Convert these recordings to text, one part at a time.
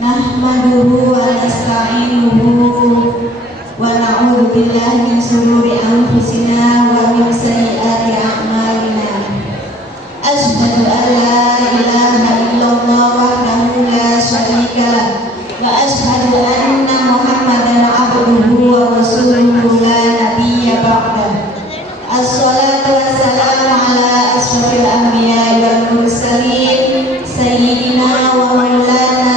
Nahmaduhu wa nasta'inuhu wa na'udzu billahi min shururi anfusina wa min sayyiati a'malina. Asyhadu an la ilaha illallah wahdahu la syarika lah wa asyhadu anna Muhammadan abduhu wa rasuluhu la nabiyya ba'dah. Assalatu wassalamu ala asyrafil anbiya'i wal mursalin sayyidina wa maulana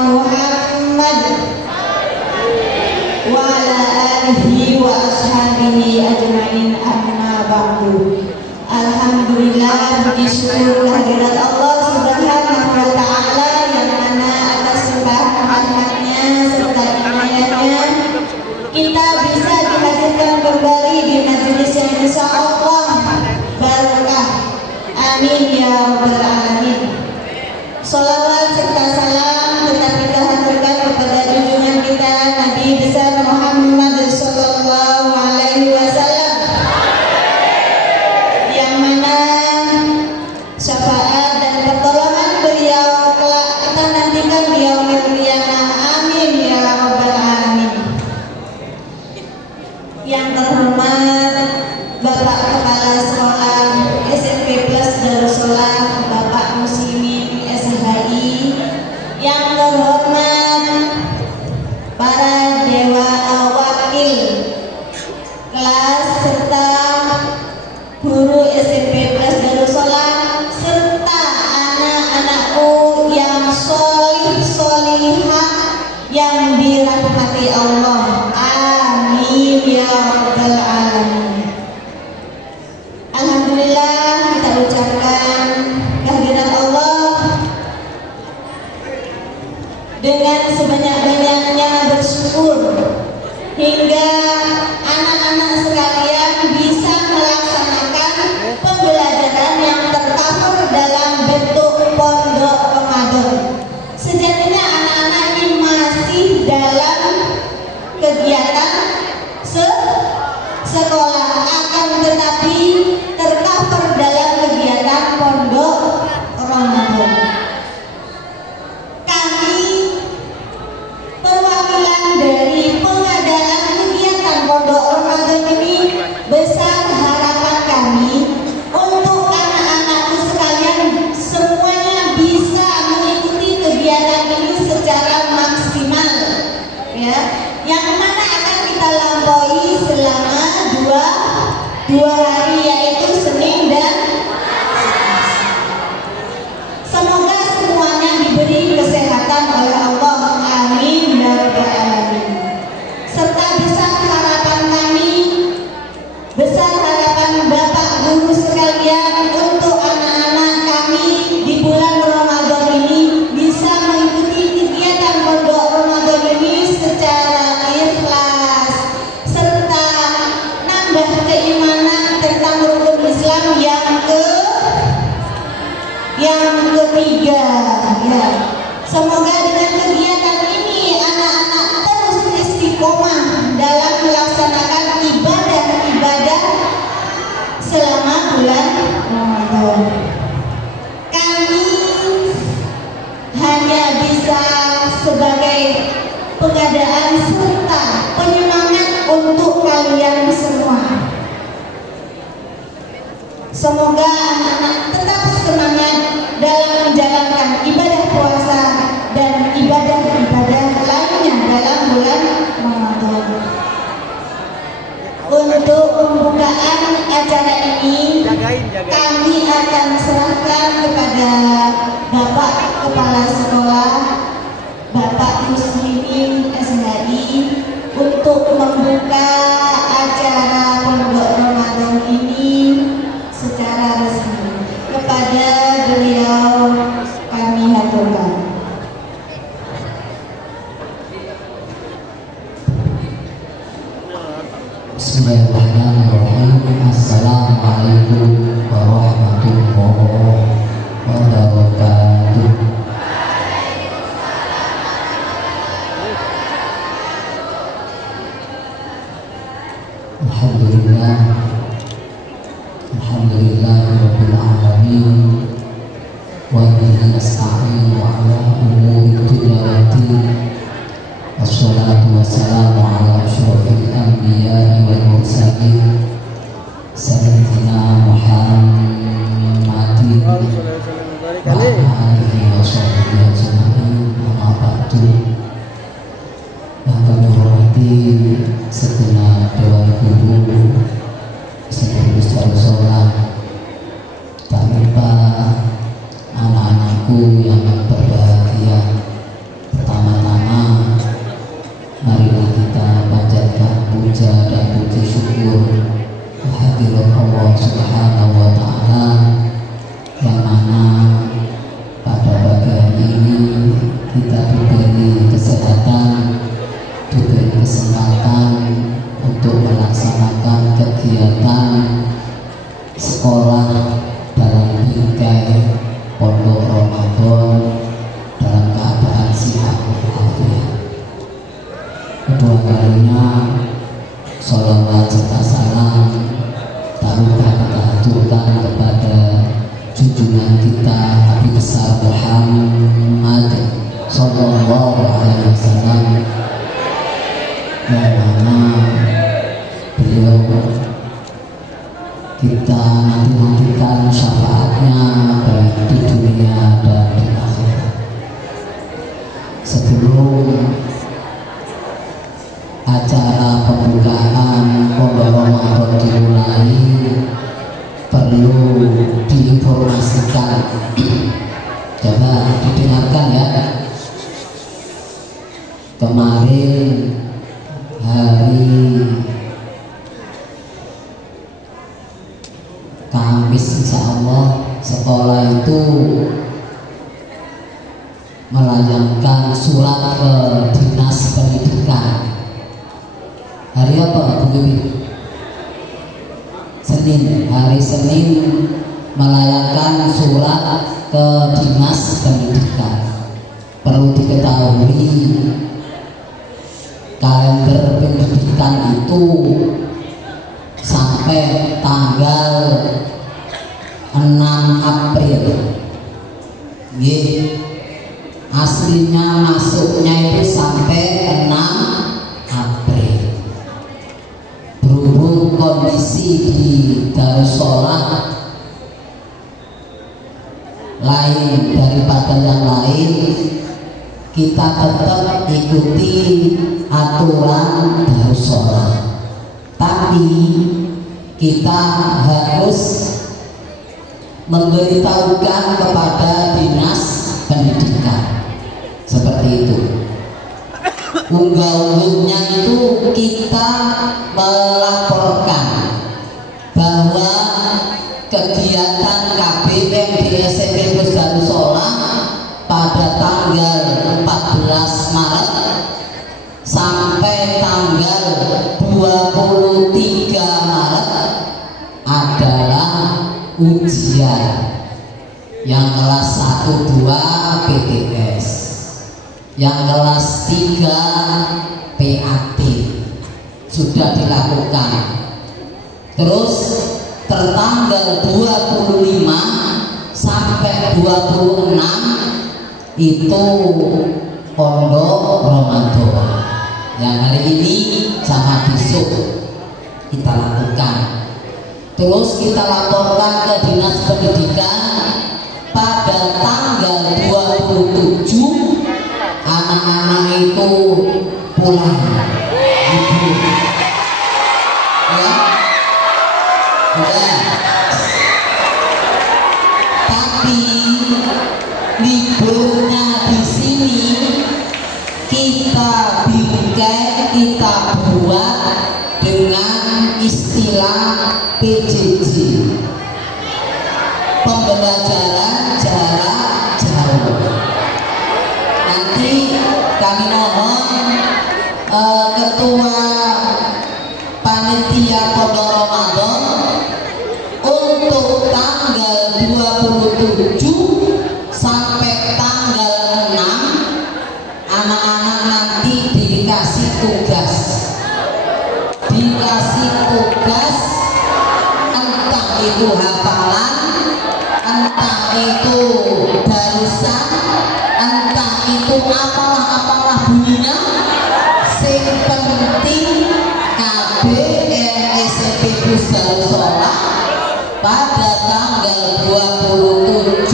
Muhammad wa ala alihi wa ashabihi ajma'in, amma ba'du. Alhamdulillah, puji syukur kehadirat Allah Subhanahu wa ta'ala yang mana atas rahmat-Nya serta inayahnya kita bisa dihadirkan kembali di majelis yang insya Allah barokah. Amin ya rabbal alamin. Sholawat serta salam tetap kita haturkan kepada junjungan kita Nabi besar Muhammad sallallahu alaihi wasallam, yang mana syafaat dan pertolongan beliau kelak kita nantikan di yaumil qiyamah. Amin ya rabbal alamin. Yang terhormat Bapak Kepala Sekolah SMP Plus Darussalam, Bapak Muslimin SHI, yang terhormat para dewa wakil kelas serta guru SMP Plus Darussalam serta anak-anakku yang sholih sholihah yang dirahmati Allah. Amin ya rabbal alamin. Alhamdulillah, kita ucapkan kehadirat Allah dengan sebanyak-banyaknya bersyukur hingga anak-anak sekalian bisa melaksanakan pembelajaran yang tercover dalam bentuk pondok Ramadan. Sejatinya anak-anak ini masih dalam kegiatan sekolah, akan tetapi tercover dalam kegiatan pondok Ramadan. Kami perwakilan dari pengadaan kegiatan pondok Ramadan ini, besar harapan kami untuk anak-anakku sekalian semuanya bisa mengikuti kegiatan ini secara maksimal, ya, yang mana akan kita lampaui selama dua hari, yaitu Senin dan semoga semuanya diberi kesehatan oleh Allah. Amin ya rabbal alamin. Serta besar harapan kami, besar harapan Bapak Guru sekalian untuk anak-anak kami di bulan Ramadan ini bisa mengikuti kegiatan pondok Ramadan ini secara ikhlas serta nambah keimanan tentang rukun Islam yang ketiga, ya. Semoga dengan kegiatan ini anak-anak terus istiqomah dalam melaksanakan ibadah-ibadah selama bulan Ramadan. Kami hanya bisa sebagai pengadaan serta penyemangat untuk kalian semua. Semoga anak-anak tetap semangat dalam menjalankan ibadah puasa dan ibadah-ibadah lainnya dalam bulan Ramadan. Untuk pembukaan acara ini, kami akan serahkan kepada Bapak Kepala Sekolah, Bapak Muslimin SHI, untuk membuka acara pondok Ramadan ini secara resmi. Kepada beliau kami haturkan. Bismillahirrahmanirrahim. Assalamualaikum warahmatullahi wabarakatuh. Alhamdulillah, Alhamdulillahirabbil alamin, wa bihi nasta'in wa ala umuri dunya wad wabarakatuh. Yang kami hormati segenap dewan guru Sekaligus Darussalam, tak lupa anak-anakku yang berbahagia. Pertama-tama, marilah kita panjatkan puja dan puji syukur kehadirat Allah Subhanahu wa Ta'ala, yang mana pada pagi hari ini kita diberi kesehatan, diberi kesempatan untuk melaksanakan kegiatan sekolah dalam bingkai Pondok Ramadan dalam keadaan sehat walafiat. Kedua kalinya sholawat serta salam tak lupa kita aturkan kepada junjungan kita Nabi besar Muhammad Sallallahu Alaihi Wasallam, yang mana beliau kita nantikan syafaatnya baik di dunia dan di akhirat. Sebelum acara pembukaan Pondok Ramadan dimulai, perlu diinformasikan. Coba didengarkan ya. Kemarin hari Kamis insya Allah sekolah itu melayangkan surat ke Dinas Pendidikan. Hari apa Bu Bibi? Senin. Hari Senin melayangkan surat ke Dinas Pendidikan. Perlu diketahui, kalender pendidikan itu sampai tanggal 6 April. Aslinya masuknya itu sampai 6 April. Berhubung kondisi di Darussalam lain daripada yang lain, kita tetap ikuti aturan Darussalam, tapi kita harus memberitahukan kepada Dinas Pendidikan seperti itu. Unggah-unggahnya itu kita melaporkan bahwa kegiatan KBM di SMP Darussalam pada tanggal 14 Maret sampai tanggal 23 Maret adalah ujian. Yang kelas 1, 2 PTS, yang kelas 3 PAT sudah dilakukan. Terus tertanggal 25 sampai 26 itu Pondok Ramadan yang hari ini sama besok kita lakukan. Terus kita laporkan ke Dinas Pendidikan pada tanggal 27 anak-anak itu pulang libur. Ya, sudah. Tapi liburnya di sini kita bingkai, kita buat dengan istilah PJJ, pembelajaran jarak jauh. Nanti kami mohon Ketua Panitia Pondok Ramadan untuk tanggal 27 sampai tanggal 6 anak-anak nanti dikasih tugas entah itu hafalan, entah itu barusan, entah itu apalah bunyinya. Sing penting KBM SMP Darussalam pada tanggal 27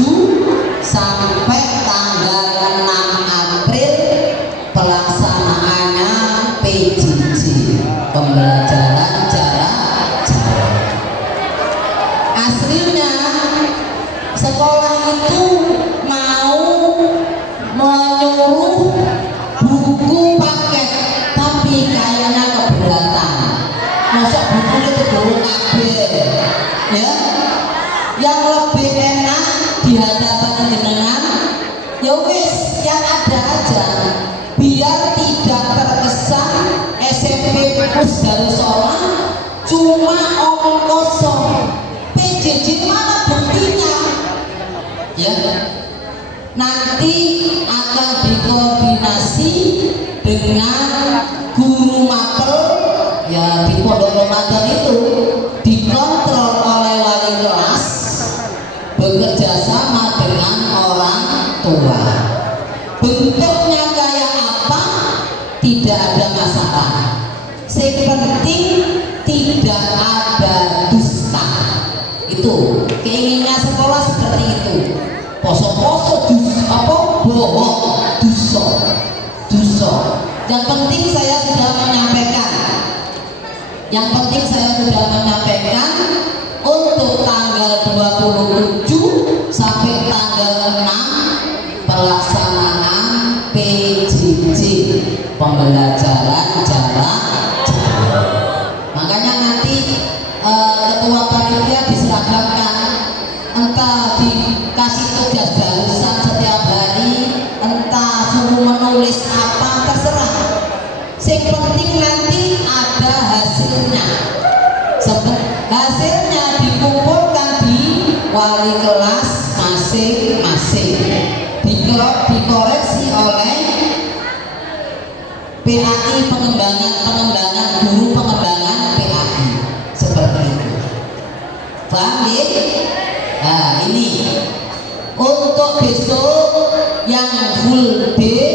sampai tanggal 6 April nyuruh buku paket, tapi kayaknya keberatan. Masa bukunya kebawa kabel, ya? Yang lebih enak di hadapan jenengan, ya wis yang ada aja, biar tidak terkesan SMP Pus Darussalam cuma omong kosong. PJJ mana buktinya? Ya, nanti akan dikoordinasi dengan guru mapel ya di Pondok Ramadan itu, dikontrol oleh wali kelas bekerja sama dengan orang tua. Bentuknya kayak apa tidak ada masalah, yang penting tidak ada dusta. Itu keinginan sekolah seperti itu. Poso-poso bohong, duso. Yang penting saya sudah menyampaikan untuk tanggal 27 sampai tanggal 6 pelaksanaan PJJ, pembelajaran jarak jauh. Makanya nanti ketua panitia diseragamkan, entah dikasih tugas darusan setiap hari, entah suruh menulis apa, terserah. Yang penting nanti ada hasilnya. Hasilnya dikumpulkan di wali kelas masing-masing, dikoreksi oleh PAI, pengembangan guru pengembangan PAI, seperti itu. Paham ya? Nah, ini untuk besok yang full day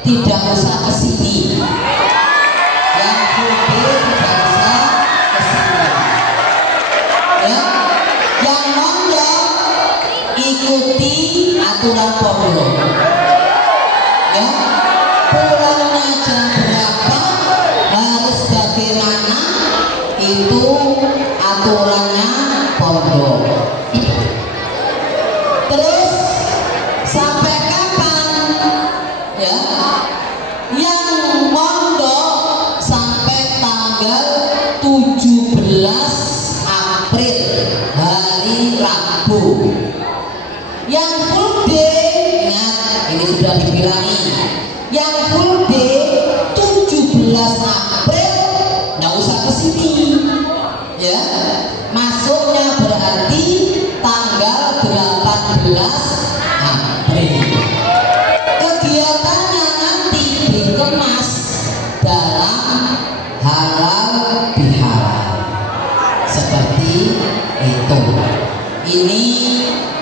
tidak usah kesini. Yang full day tidak usah kesini. Ya, yang mondok ikuti aturan pondok. Ya, pulangnya jam berapa, harus bagaimana, itu aturannya pondok. Terus sampai kapan? Ya, yang mondok sampai tanggal 17 April, hari Rabu. Yang full day, ingat ini sudah dibilangi, yang full day 17 April nggak usah kesini, ya. Masuknya berarti tanggal 18 April. Kegiatannya nanti dikemas dalam halal bihalal, seperti itu. Ini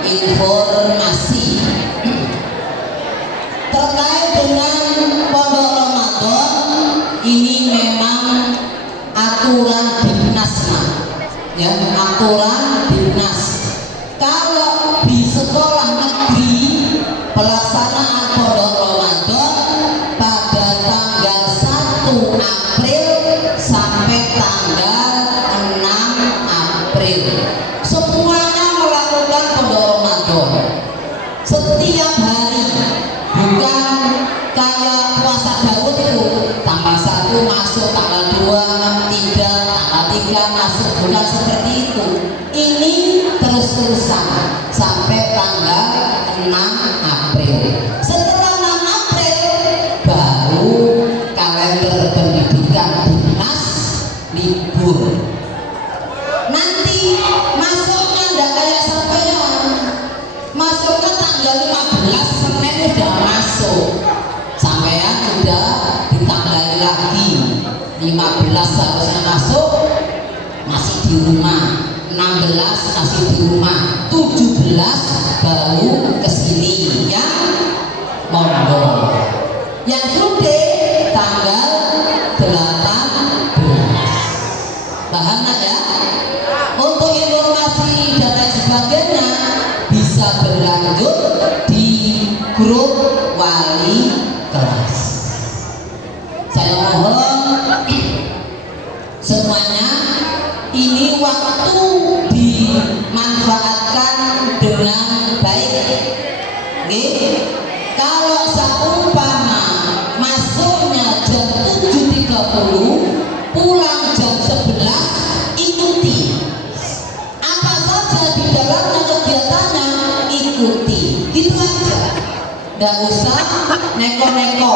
informasi terkait dengan Pondok Ramadan. Ini memang aturan dinas, ya, aturan dinas. Kalau di sekolah negeri pelaksanaan Pondok Ramadan pada tanggal 1 April sampai tanggal 6 April, semuanya melakukan Pondok Ramadan setiap hari, bukan kayak puasa Daud itu tanggal 1 masuk, tanggal 2, 3, tanggal 3 masuk, bukan seperti itu. Ini terus-terusan sampai tanggal 6 April. Setelah 6 April baru kalender pendidikan dinas libur. Nanti masuknya enggak kayak sampean. Masuknya tanggal 15 Senin udah masuk. Sampean udah ditanggali lagi. 15 harusnya masuk, masih di rumah. 16 masih di rumah. 17 baru kesini, ya. Mondok. Yang full day tanggal 18. Paham ya? Untuk informasi dan lain sebagainya bisa berlanjut di grup wali kelas. Saya mohon semuanya ini waktu dimanfaatkan dengan baik. Kalau seumpama masuknya jam 7.30, pulang jam 11, ikuti. Apa saja di dalamnya kegiatannya, ikuti. Gitu aja. Nggak usah neko-neko.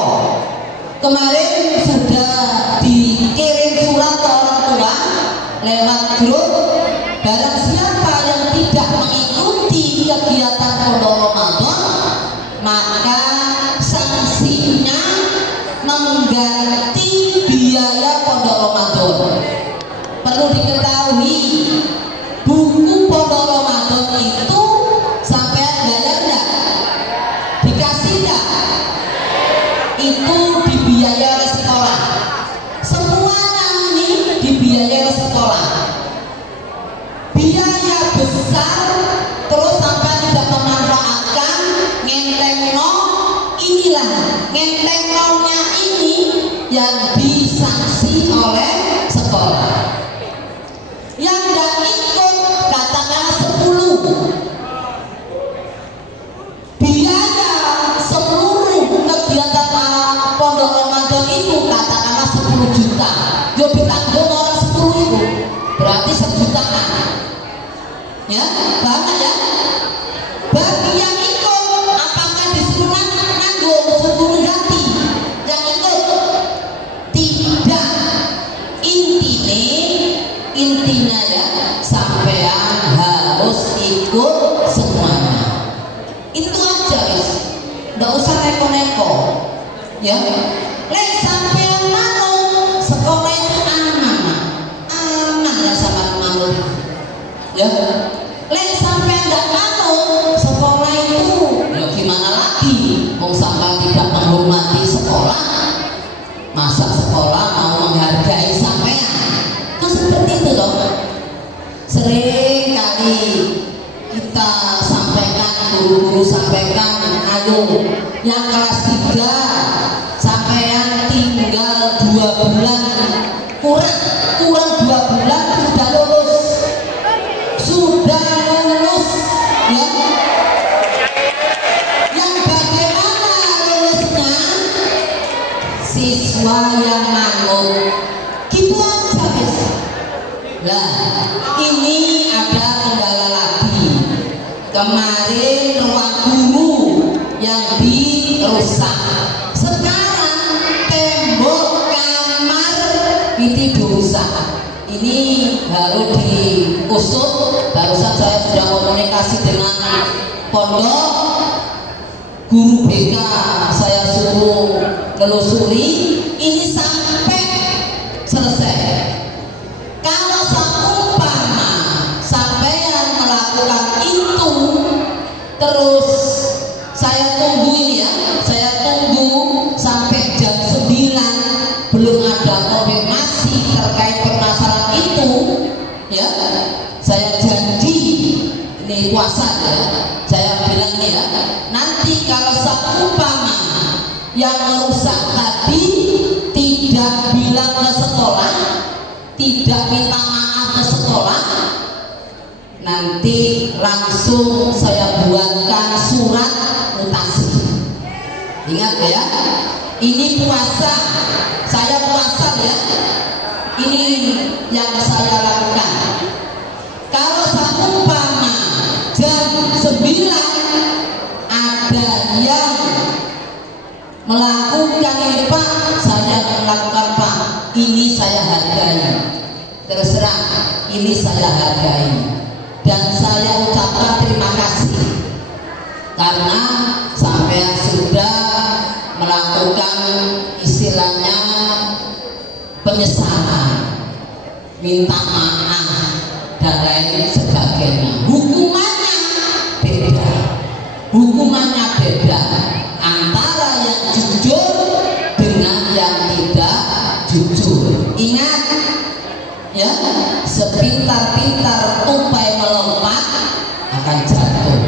Kemarin sudah dikirim surat ke orang tua lewat grup. Barang siapa yang tidak mengikuti kegiatan pondok Ramadan, maka sanksinya mengganti biaya pondok Ramadan. Perlu diketahui, buku pondok Ramadan itu sampai bayar enggak? Dikasih enggak? Itu dibiayai oleh sekolah. Semuanya ini dibiayai oleh sekolah. Biaya besar, terus sampai tidak memanfaatkan, ngentengno. Inilah ngentengnonya ini yang disanksi oleh sekolah. Yang tidak ikut katakan 10, biaya seluruh kegiatan pondok Ramadan itu katakanlah 10 juta. Yo ditanggung orang 10 itu berarti 1 jutaan. Ya, banyak ya. Bagi yang ikut, apakah disuruh nanggung, suruh ganti? Yang ikut tidak. Intinya ya, sampean harus ikut semuanya. Itu aja guys. Nggak usah neko-neko. Ya, lek sampean mau sekolah itu aman ya sama manut. Ya, lek sampean nggak mau sekolah itu, ya gimana lagi? Wong sampean tidak menghormati sekolah, masa sekolah mau menghargai sampean? Kan seperti itu loh. Sering kali kita sampaikan, guru-guru sampaikan, ayo yang kelas 3 sampean tinggal 2 bulan, kurang 2 bulan sudah lulus ya. Yang bagaimana lulusnya? Siswa yang manut. Gitu aja guys. Lah, ini ada kendala lagi. Kemarin ruang guru yang dirusak. Sekarang tembok kamar itu dirusak. Ini harus diusut. Barusan saya sudah komunikasi dengan pondok, guru BK saya suruh telusuri ini sampai selesai. Kalau seumpama sampean melakukan itu terus, saya tunggu ini ya, saya tunggu sampai jam 9 belum ada konfirmasi terkait permasalahan itu ya. Saya janji, ini puasa ya, saya bilang nih ya, nanti kalau seumpama yang merusak tadi tidak bilang ke sekolah, tidak minta maaf ke sekolah, nanti langsung saya buatkan surat mutasi. Ingat ya, ini puasa, saya puasa ya, ini yang saya lakukan. Kalau seumpama jam 9 ada yang melakukan ini Pak, saya melakukan Pak, ini saya hargai. Terserah, ini saya hargai. Dan saya ucapkan terima kasih karena sampai sudah melakukan istilahnya penyesalan, minta maaf dan lain sebagainya. Hukumannya beda antara yang jujur dengan yang tidak jujur. Ingat ya, sepintar-pintar tupai melompat akan jatuh,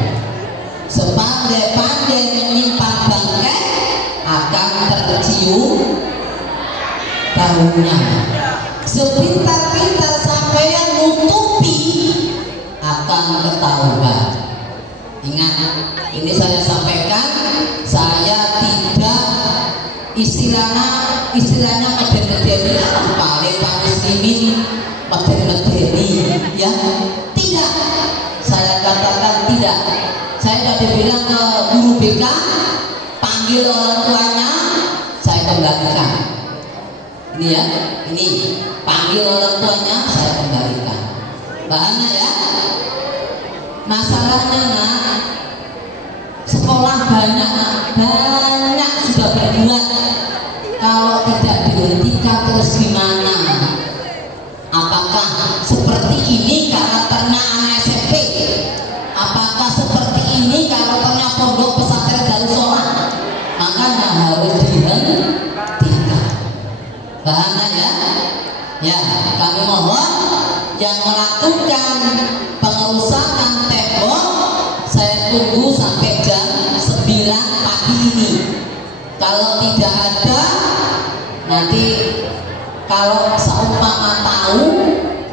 sepandai-pandai menyimpan bangkai akan tercium daunnya, sepintar-pintar sampeyan nutupi akan ketahuan. Ingat, ini saya sampaikan, saya tidak istilahnya medeni paling Pak Muslimin medeni ya. Tidak, saya katakan tidak. Saya tadi bilang ke guru BK, panggil orang tuanya, saya kembalikan. Ini ya, ini panggil orang tuanya, saya kembalikan. Bahannya ya. Masalahnya nak, sekolah banyak sudah berbuat. Kalau tidak dihentikan terus gimana? Apakah seperti ini karakternya anak SMP? Apakah seperti ini karakternya pondok pesantren Darussalam? Makanya harus dihentikan. Bahannya ya. Ya, kami mohon yang melakukan pengerusakan tembok saya tunggu sampai jam 9 pagi ini. Kalau tidak ada, nanti kalau seumpama tahu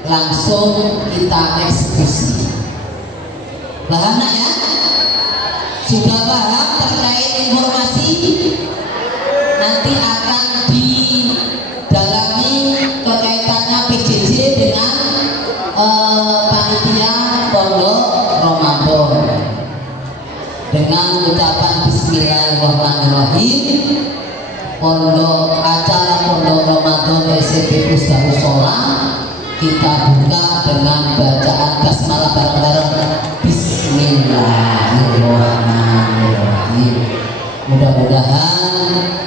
langsung kita eksekusi. Paham ya? Sudah paham terkait informasi? Nanti akan didalami kekaitannya PJJ dengan panitia pondok Ramadan dengan ucapan Bismillahirrahmanirrahim. Acara pondok Ramadan SMP Plus Darussalam kita buka dengan bacaan basmalah bareng-bareng. Bismillahirrahmanirrahim. Mudah-mudahan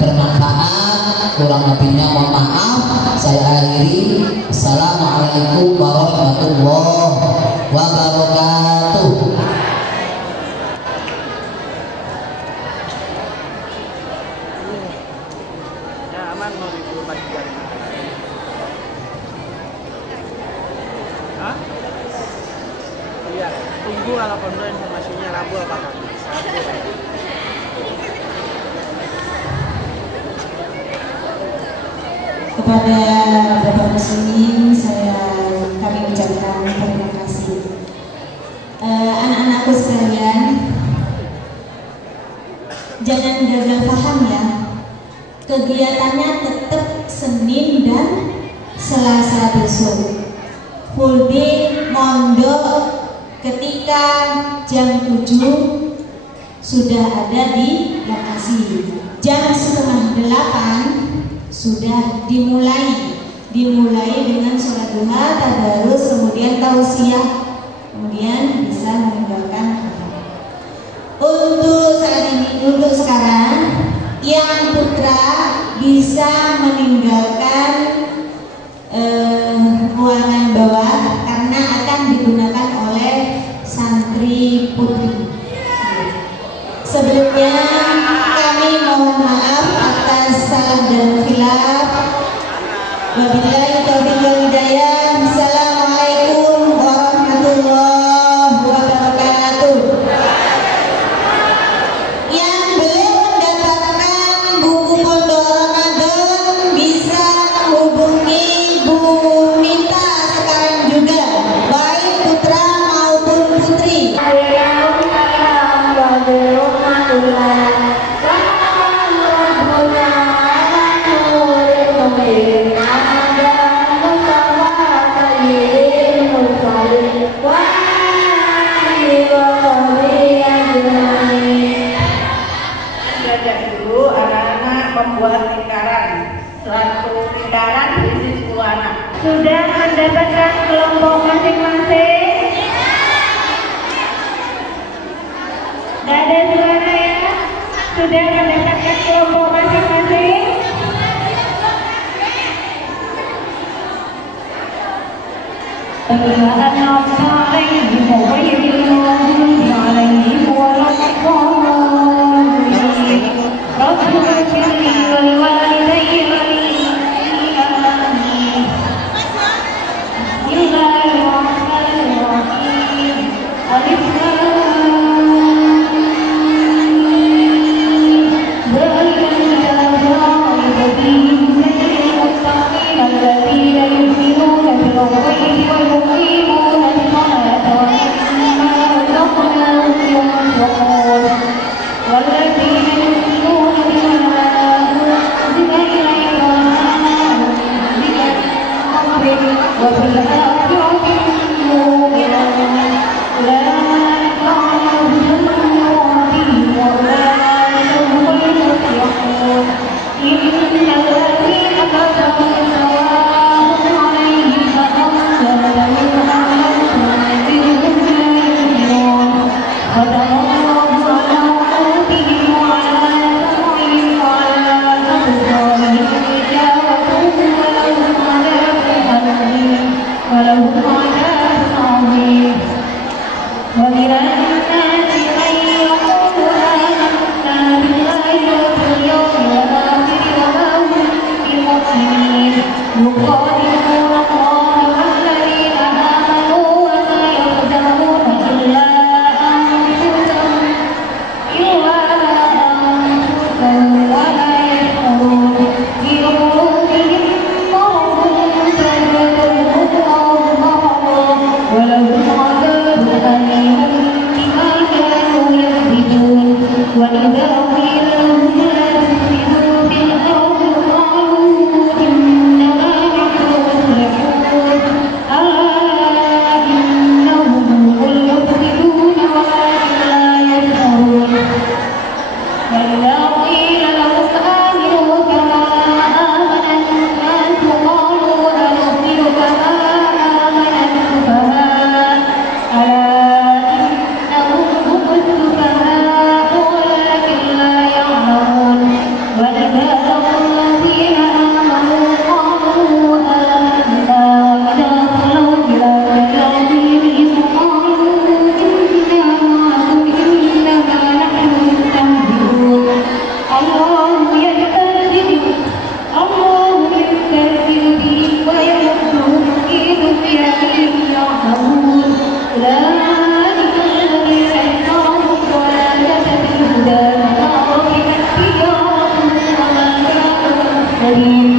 bermanfaat, kurang lebihnya mohon maaf. Saya akhiri. Assalamualaikum warahmatullahi wabarakatuh. Iya, tunggu kalau pondok informasinya Rabu apa Kamis. Kepada Bapak Muslimin kami ucapkan terima kasih. Anak-anakku sekalian, jangan gagal paham ya. Kegiatannya tetap Senin dan Selasa besok. Full day mondok ketika jam 7 sudah ada di lokasi. Jam 7:30 sudah dimulai dengan sholat duha, tadarus, kemudian tausiah, kemudian bisa meninggalkan. Untuk sekarang yang putra bisa meninggalkan ruangan bawah karena akan digunakan oleh santri putri. Sebelumnya kami mohon maaf atas salah dan khilaf. Wabillahi taufiq wal hidayah. Assalamualaikum warahmatullahi wabarakatuh. Yang belum mendapatkan buku pondok Ramadan bisa hubungi Bu Minta sekarang juga, baik putra maupun putri. Dulu anak-anak membuat lingkaran, suatu lingkaran berisi 10 anak. Sudah mendapatkan kelompok masing-masing? Tidak ada suara ya? Sudah mendapatkan kelompok masing-masing? الذين يؤمنون بالغيب ويقيمون Thank you.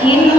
Ayo,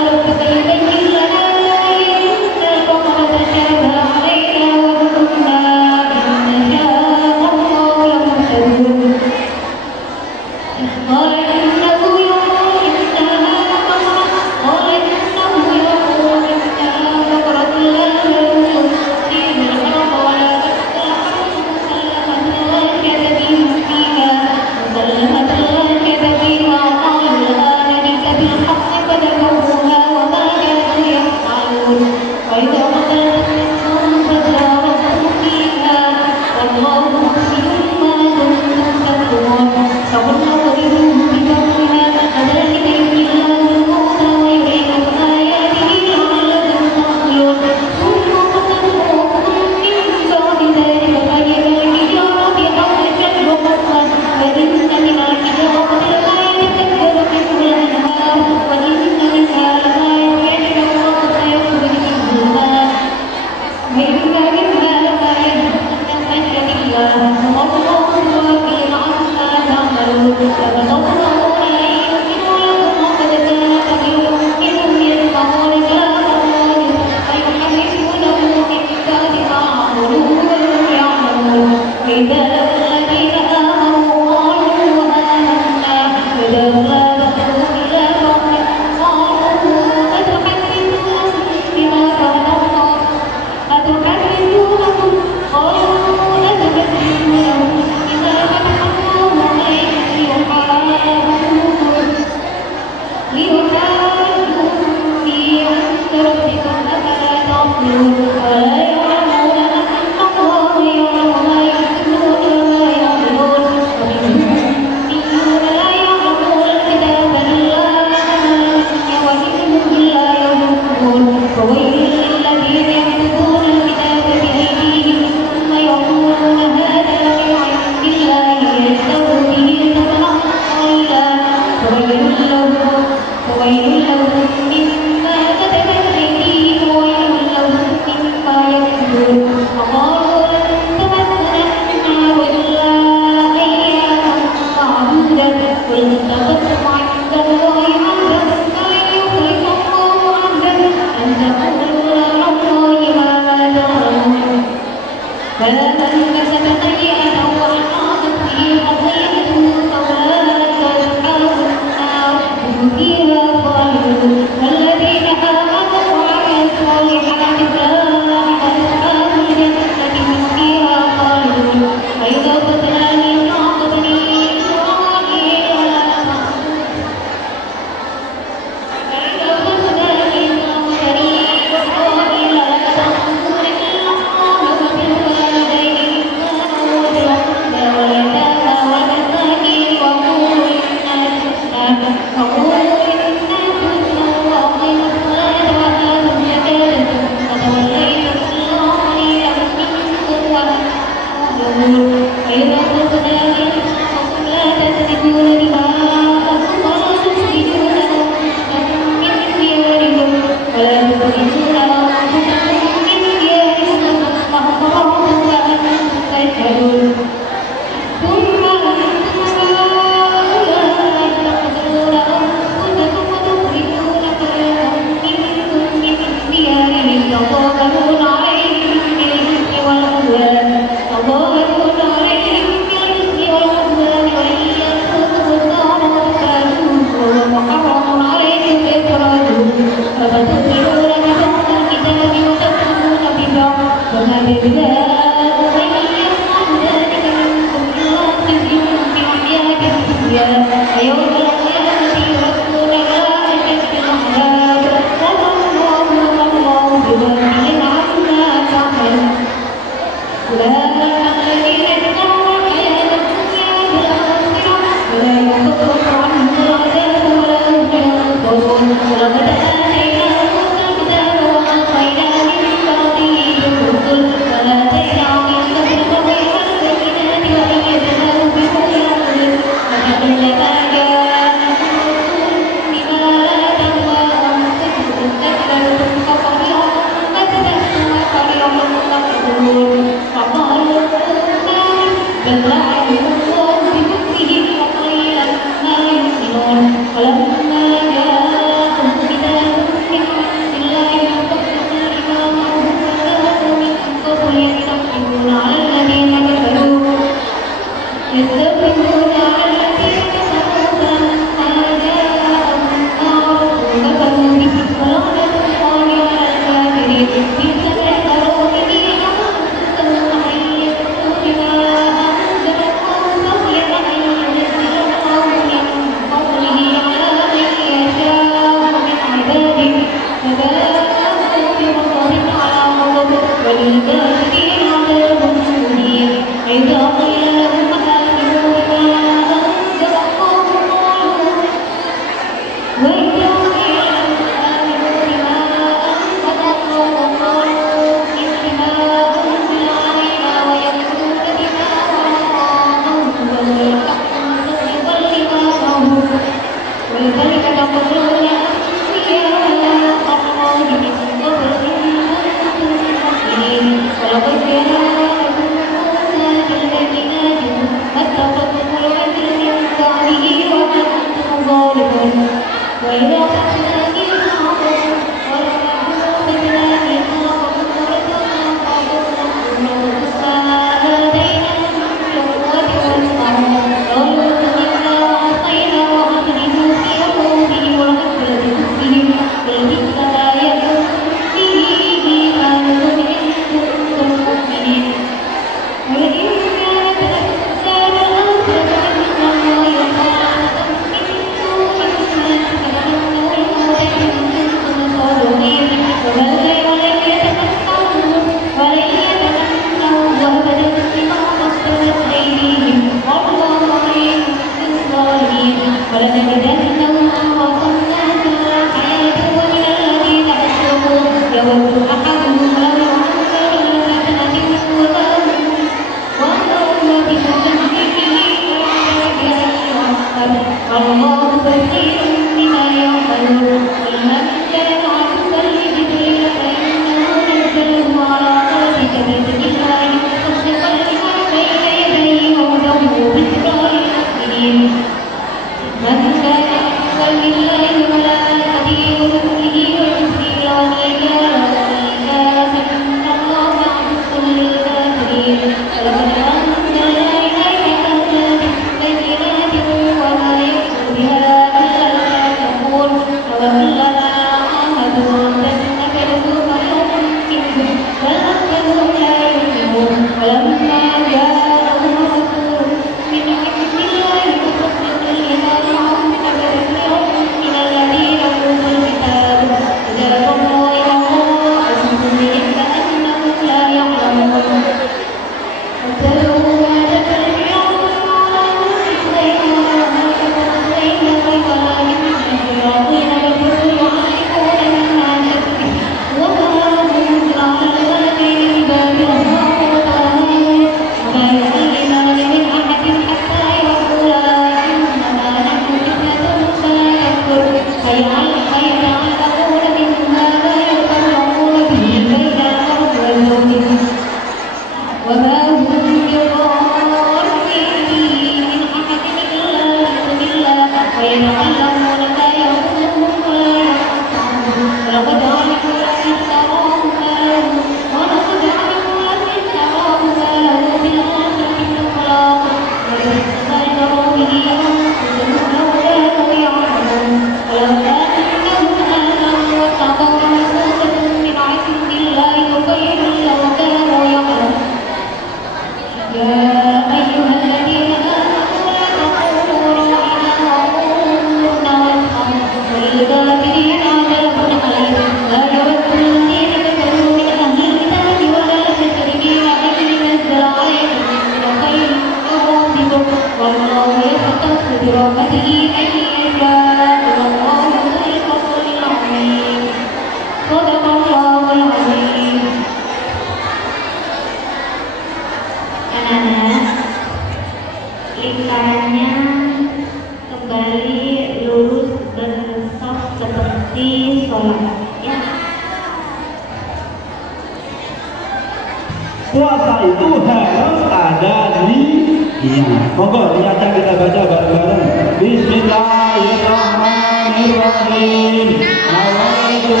Puasa itu harus ada di Iya, monggo niatnya kita baca bareng-bareng. Bismillahirrahmanirrahim. Nawaitu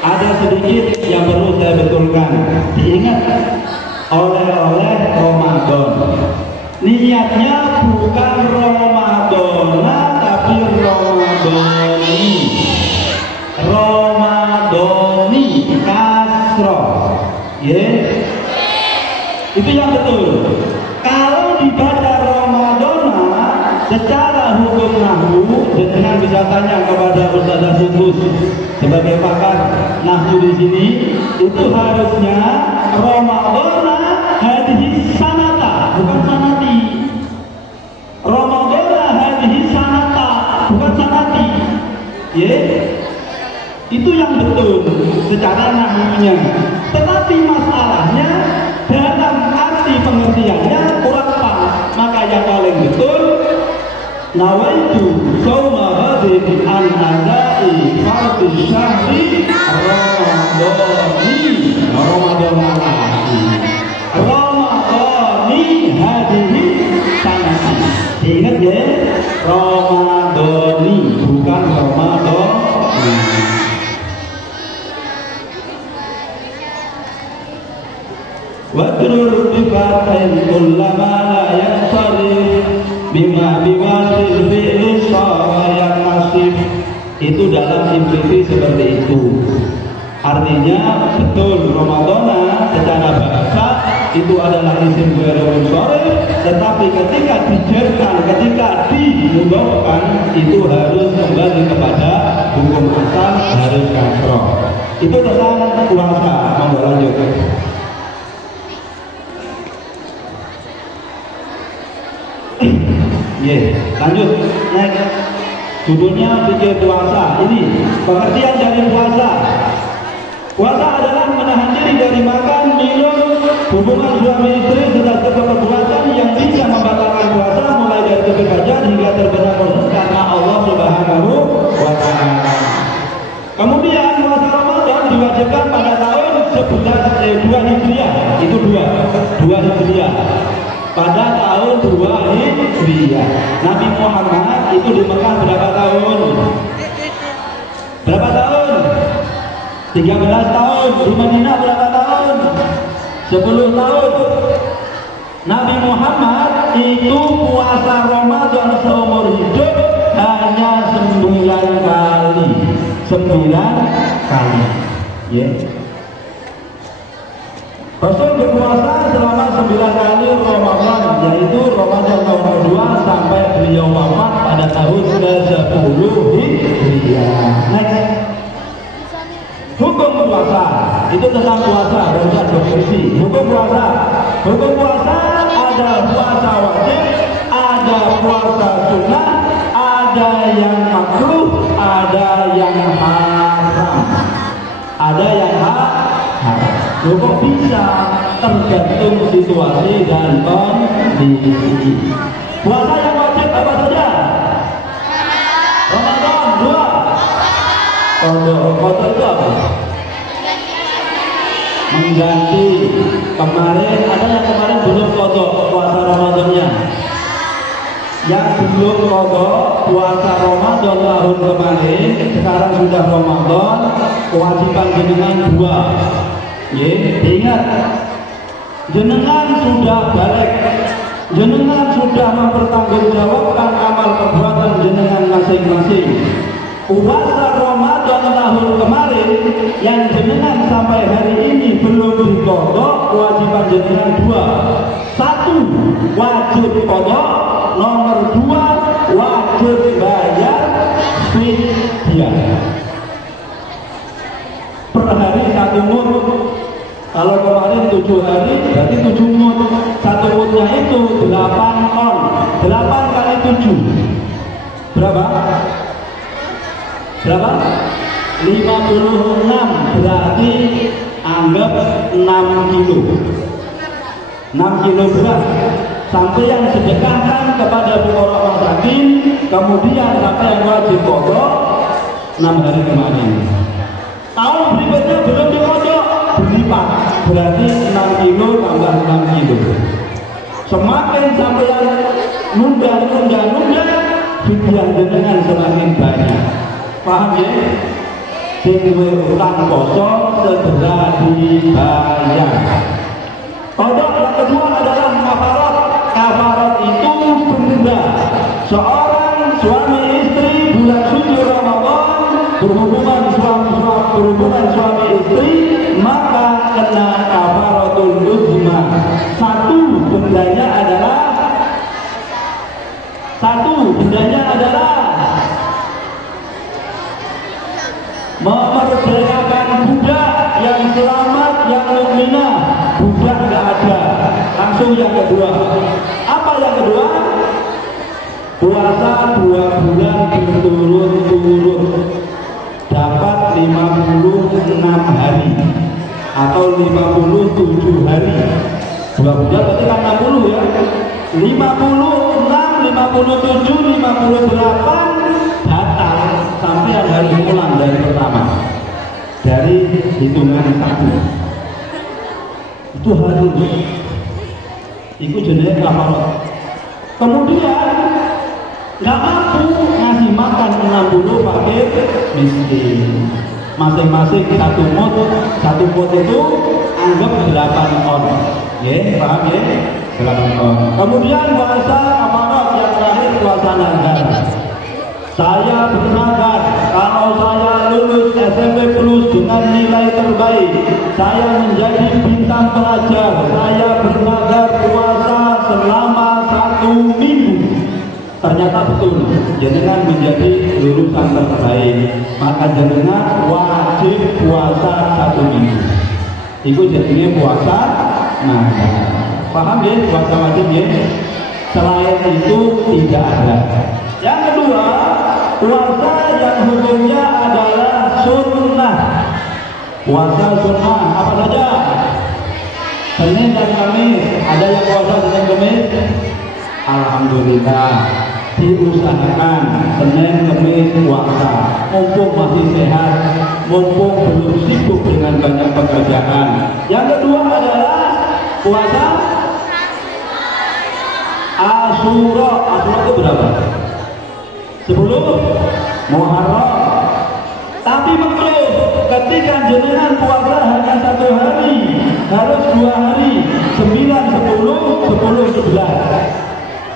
ada sedikit yang perlu saya betulkan. Diingat, oleh-oleh Ramadan. Niatnya bukan Ramadana tapi Ramadani. Ramadani kasro. Itu yang betul. Kalau dibaca Ramadana secara hukum nahwu, dengan bisa tanya kepada Ustaz Sudus sebagai pakar nahwu di sini, itu harusnya Ramadana hadhihi sanata, bukan sanati. Ramadana hadhihi sanata, bukan sanati. Itu yang betul secara nahwunya. Tetapi masalahnya dalam arti pengertiannya kurang pas. Maka yang paling betul, nawaitu shauma hadhihi an-nadai fardhi syahri Ramadani. Ramadani hadhihi sanati. Ingat ya, Ramadani bukan Ramadani. Wadrul bifatin kullama la yansarif bima biwasil fi'li sawayan nasib. Itu dalam implisi seperti itu. Artinya betul Ramadana secara bahasa itu adalah isim ghairul munsharif, tetapi ketika dijerkan, ketika dimudhofkan itu harus kembali kepada hukum asal, harus kasroh. Itu tentang puasa. Monggo lanjut. Lanjut, next. Judulnya fikih puasa. Ini pengertian dari puasa. Puasa adalah menahan diri dari makan, minum, hubungan suami istri serta perbuatan yang bisa membatalkan puasa, mulai dari terbit fajar hingga terbenam proses karena Allah Subhanahu wa Ta'ala. Kemudian puasa Ramadan diwajibkan pada tahun 2 Hijriah. Itu 2 Hijriah. Pada tahun 2 Hijriah. Nabi Muhammad itu di Mekah berapa tahun? Berapa tahun? 13 tahun. Di Madinah berapa tahun? 10 tahun. Nabi Muhammad itu puasa Ramadan seumur hidup hanya 9 kali. 9 kali. Rasul berpuasa selama 9 kali Ramadan, yaitu Ramadan tahun kedua sampai beliau wafat pada tahun 10 Hijriah. Next. Hukum puasa itu tentang puasa, bukan berfungsi. Hukum puasa ada puasa wajib, ada puasa sunnah, ada yang makruh, ada yang haram, ada yang haram. Kok bisa? Tergantung situasi dan kondisi. Puasa yang wajib apa saja? Ramadan 2. Kodok itu apa? Mengganti. Kemarin ada yang kemarin belum kodok puasa Ramadannya. Yang belum kodok puasa Ramadan tahun kemarin, sekarang sudah Ramadan, kewajiban jenengan 2. Ingat, jenengan sudah balik, jenengan sudah mempertanggungjawabkan amal perbuatan jenengan masing-masing. Puasa Ramadan tahun kemarin yang jenengan sampai hari ini belum dikodok, kewajiban jenengan 2. 1 wajib kodok, nomor 2 wajib bayar fidyah. Per hari 1 mud. Kalau kemarin 7 hari berarti 7 mud. 1 mudnya itu 8 on. 8 kali 7 berapa? 56. Berarti anggap 6 kilo. 6 kilo beras. sampeyan sedekahkan kepada fuqara masakin, kemudian sampeyan wajib kodok 6 hari kemarin. Tahun berikutnya belum dikodok, berlipat, berarti 6 kilo tambah 6 kilo. Semakin sampeyan nunda, fidyah jenengan semakin banyak. Paham ya? Dewe utang poso segera dibayar. Kodok yang kedua adalah kafarat. Kafarat itu denda. Seorang suami istri bulan suci Ramadan berhubungan suami istri, maka kena kafaratul uzma. Satu dendanya adalah memerdekakan budak yang selamat, yang mukminah. Budak nggak ada. Langsung yang kedua. Apa yang kedua? Puasa 2 bulan berturut-turut dapat 56 hari atau 57 hari. 2 bulan berarti kan 60 ya. 56, 57, 58 batal sampai hari pulang dari pertama, dari hitungan 1 itu harus itu jenis kafarat. Kemudian nggak mampu ngasih makan 60 fakir miskin, masing-masing 1 pot itu anggap 8 on, ya paham ya, 8 on. Kemudian puasa kafarat yang terakhir puasa nazar. Saya bernazar kalau saya lulus SMP Plus dengan nilai terbaik, saya menjadi bintang pelajar. Saya bernazar puasa selama 1 minggu. Ternyata betul, jenengan menjadi lulusan terbaik, maka jenengan wajib puasa 1 minggu. Itu jadinya puasa nazar. Paham ya? Puasa wajib ya? Selain itu tidak ada. Yang kedua, puasa yang hukumnya adalah sunnah. Puasa sunnah apa saja? Senin dan Kamis. Ada yang puasa Senin Kamis? Alhamdulillah. Diusahakan Senin Kamis puasa. Mumpung masih sehat, mumpung belum sibuk dengan banyak pekerjaan. Yang kedua adalah puasa Asyura. Asyura itu berapa? 10 Muharram. Tapi makruh ketika jenengan puasa hanya 1 hari, harus 2 hari, 9, 10, 10, 11.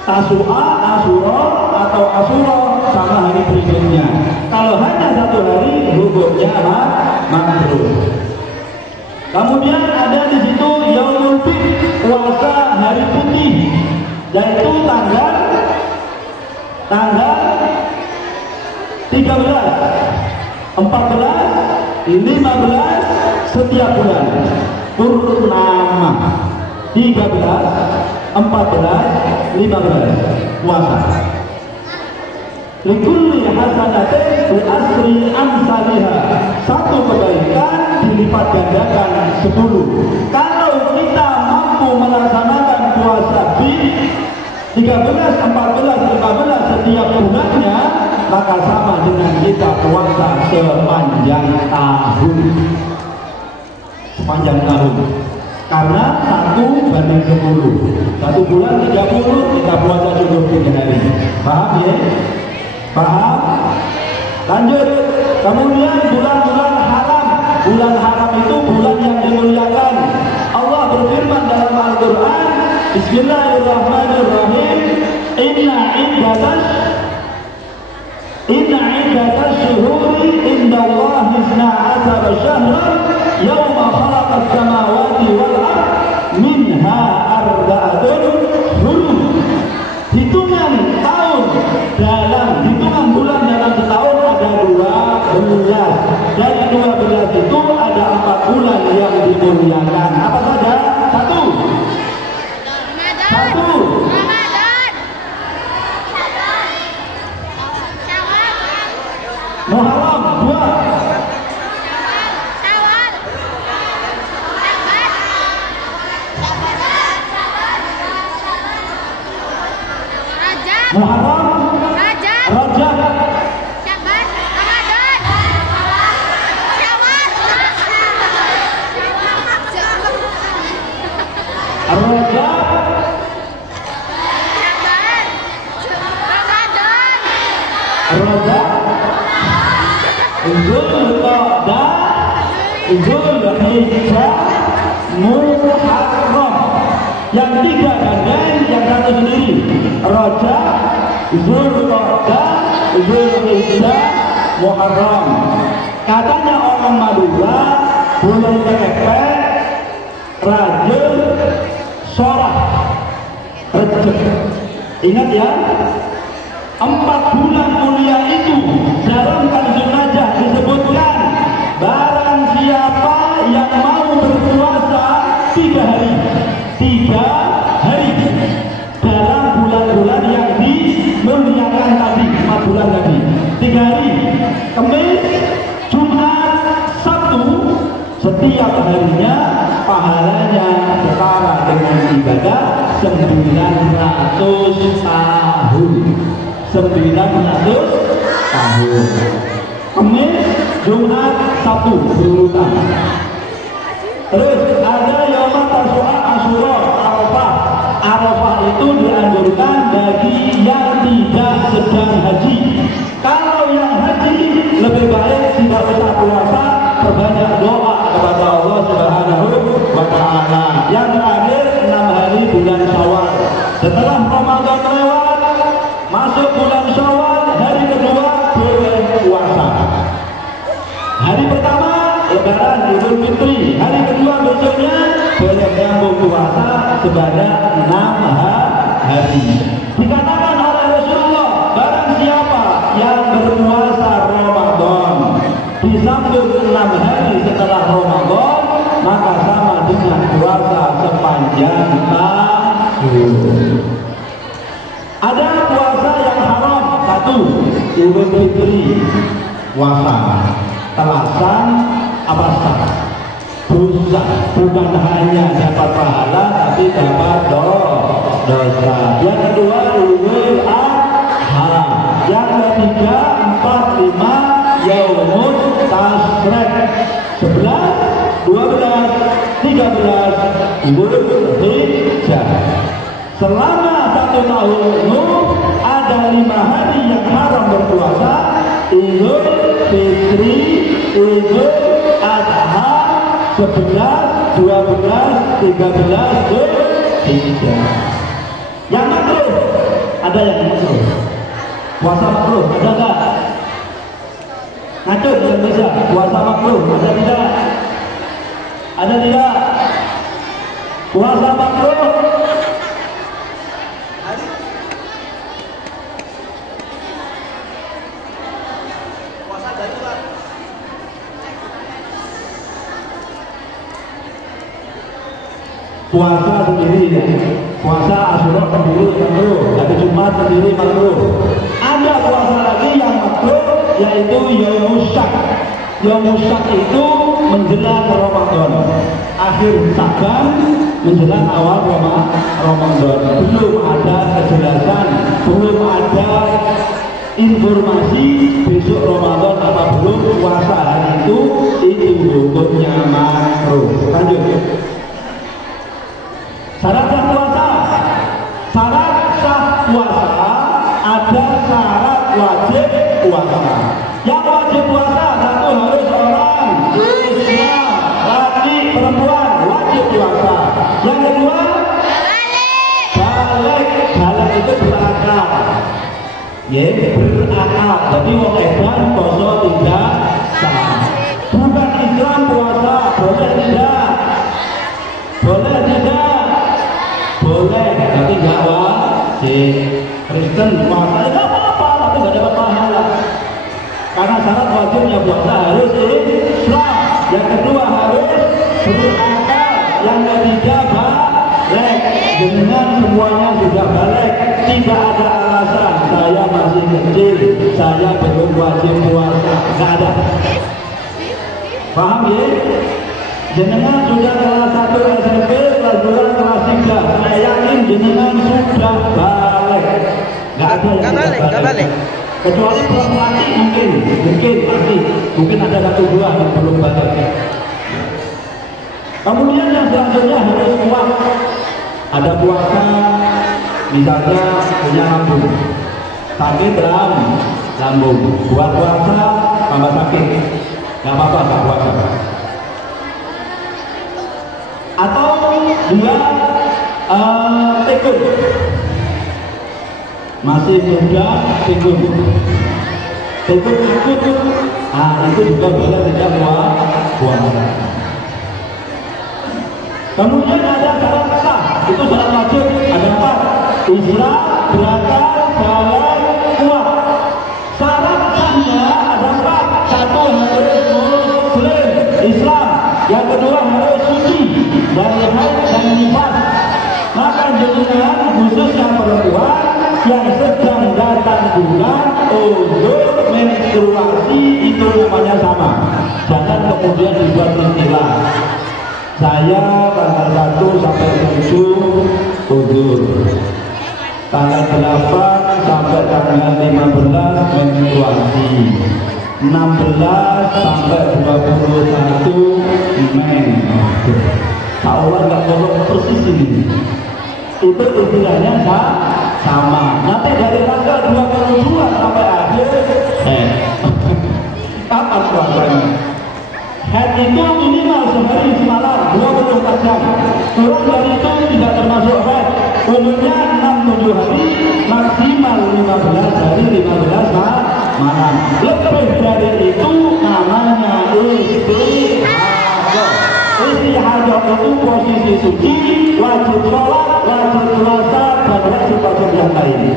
Tasu'a, Asyura atau Asyura sama hari berikutnya. Kalau hanya 1 hari, hukumnya makruh. Kemudian ada di situ Yaumul Fitr, puasa hari putih, yaitu tanggal 13, 14, 15 setiap bulan. Purnama 13, 14, 15 puasa. Likulli hasanatin bi asri amsalihha. Satu kebaikan dilipat gandakan 10. Kalau kita mampu melaksanakan puasa di 13, 14, 15 setiap bulannya, maka sama dengan kita puasa sepanjang tahun. Sepanjang tahun. Karena 1 banding 10. 1 bulan 30, kita puasa cukup 3 hari. Paham ya? Paham? Lanjut. Kemudian bulan-bulan haram. Bulan haram itu bulan yang dimuliakan. Allah berfirman dalam Al-Quran, Bismillahirrahmanirrahim. Inna iddatash syuhuri indallahi 12 syahran yawma khalaqas samawati wal ardh minha arba'atun hurum. Hitungan tahun hitungan bulan dalam setahun ada 12. Dari 12 itu ada 4 bulan yang dimuliakan. Apa saja? 1. Muharram. 2. Muharram, Rajab, Rajab, Syaban, Ramadan, Syawal, Rajab, Rajab, Zulqa'dah, Zulhijjah, Muharram. Yang tiga gandeng, yang satu sendiri. Rajab, Zulqa'dah, Zulhijjah, Muharram. Katanya orang Madura, bulan kepepet, Rajab, Sorah, Rejab. Ingat ya, 4 bulan mulia itu dalam Kanzun Najah disebutkan barang siapa yang mau berpuasa 3 hari dalam bulan-bulan yang dimuliakan tadi, 4 bulan tadi, 3 hari, Kamis, Jumat, Sabtu, setiap harinya pahalanya setara dengan ibadah 900 tahun. 900 tahun. Kamis, Jumat, Sabtu berurutan. Terus ada Yaum Tasu'a, Asyura, Arafah. Arafah itu dianjurkan bagi yang tidak sedang haji. Kalau yang haji lebih baik tidak usah puasa, perbanyak doa kepada Allah Subhanahu wa Ta'ala. Yang terakhir 6 hari bulan Syawal. Setelah Ramadan lewat, masuk bulan Syawal, hari kedua boleh puasa. Hari pertama Lebaran Idul Fitri, hari kedua besoknya boleh nyambung puasa sebanyak 6 hari. Dikatakan oleh Rasulullah, barang siapa yang berpuasa Ramadan disambung 6 hari setelah Ramadan, maka sama dengan puasa sepanjang tahun. Ada puasa yang haram, 1 Idul Fitri, puasa telasan apa sah, dosa, bukan hanya dapat pahala tapi dapat dosa. Yang kedua Idul Adha, yang ketiga 4, 5 Yaumul Tasrik, 11, 12, 13 Dzulhijjah. Selama 1 tahun itu ada 5 hari yang haram berpuasa: Idul Fitri, Idul Adha, 11, 12, 13 Dzulhijjah. Yang makruh, ada yang makruh. Puasa makruh, ada enggak? Ngacut yang bisa, puasa makruh, ada tidak? Ada tidak? Puasa makruh. Puasa sendiri ya, puasa Asyura sendiri makruh, hari Jumat sendiri makruh. Ada puasa lagi yang makruh, yaitu Yaumus Syak. Yaumus Syak itu menjelang Ramadan, akhir Syaban menjelang awal Ramadan. Belum ada kejelasan, belum ada informasi besok Ramadan apa belum. Puasa hari itu hukumnya makruh. Lanjut. Syarat sah puasa. Syarat sah puasa ada syarat wajib puasa. Yang wajib puasa 1 harus orang Islam, laki perempuan wajib puasa. Yang kedua balik itu berakal. Ya, berakal. Jadi wong edan poso tidak sah. Bukan Islam puasa, boleh tidak? Boleh tidak? Boleh, tapi nggak wajib. Kristen puasa nggak apa-apa, tapi nggak dapat pahala. Karena syarat wajibnya puasa harus Islam. Yang kedua harus berakal. Yang ketiga balik. Dengan semuanya sudah balik, tidak ada alasan saya masih kecil, saya belum wajib puasa. Nggak ada. Paham ya? Jenengan sudah kelas 1 SMP, kelas 2 kelas 3, saya yakin jenengan sudah balik. Nggak ada yang Nggak balik. Kecuali pelatih mungkin ada satu dua yang belum balik. Kemudian yang selanjutnya harus kuat. Ada puasa, misalnya punya lambung, sakit lambung, buat puasa tambah sakit, nggak apa-apa nggak puasa. Atau dua tekun, masih muda tekun akut, itu juga boleh tidak puasa. Kemudian ada syarat kata, itu syarat wajib, ada 4. Islam, berakal, jalan, kuat. Syarat sahnya ada 4. 1 harus muslim, Islam. Yang kedua harus suci dari haid dan nifas. Maka jenengan khususnya perempuan yang sedang datang bulan untuk menstruasi itu namanya sama. Jangan kemudian dibuat istilah. Saya tanggal 1 sampai 7 uzur, tanggal 8 sampai tanggal 15 menstruasi, 16 sampai 21 men. Allah nggak boleh persis ini. Itu istilahnya sama. Nanti dari tanggal 22 sampai akhir kapan puasanya? Haid itu minimal sehari semalam 24 jam. Kurang dari itu tidak termasuk haid. Umumnya 6-7 hari, maksimal 15 hari 15 malam. Lebih dari itu namanya istihadah. Istihadah itu posisi suci, wajib sholat, wajib puasa, dan wajib yang lain.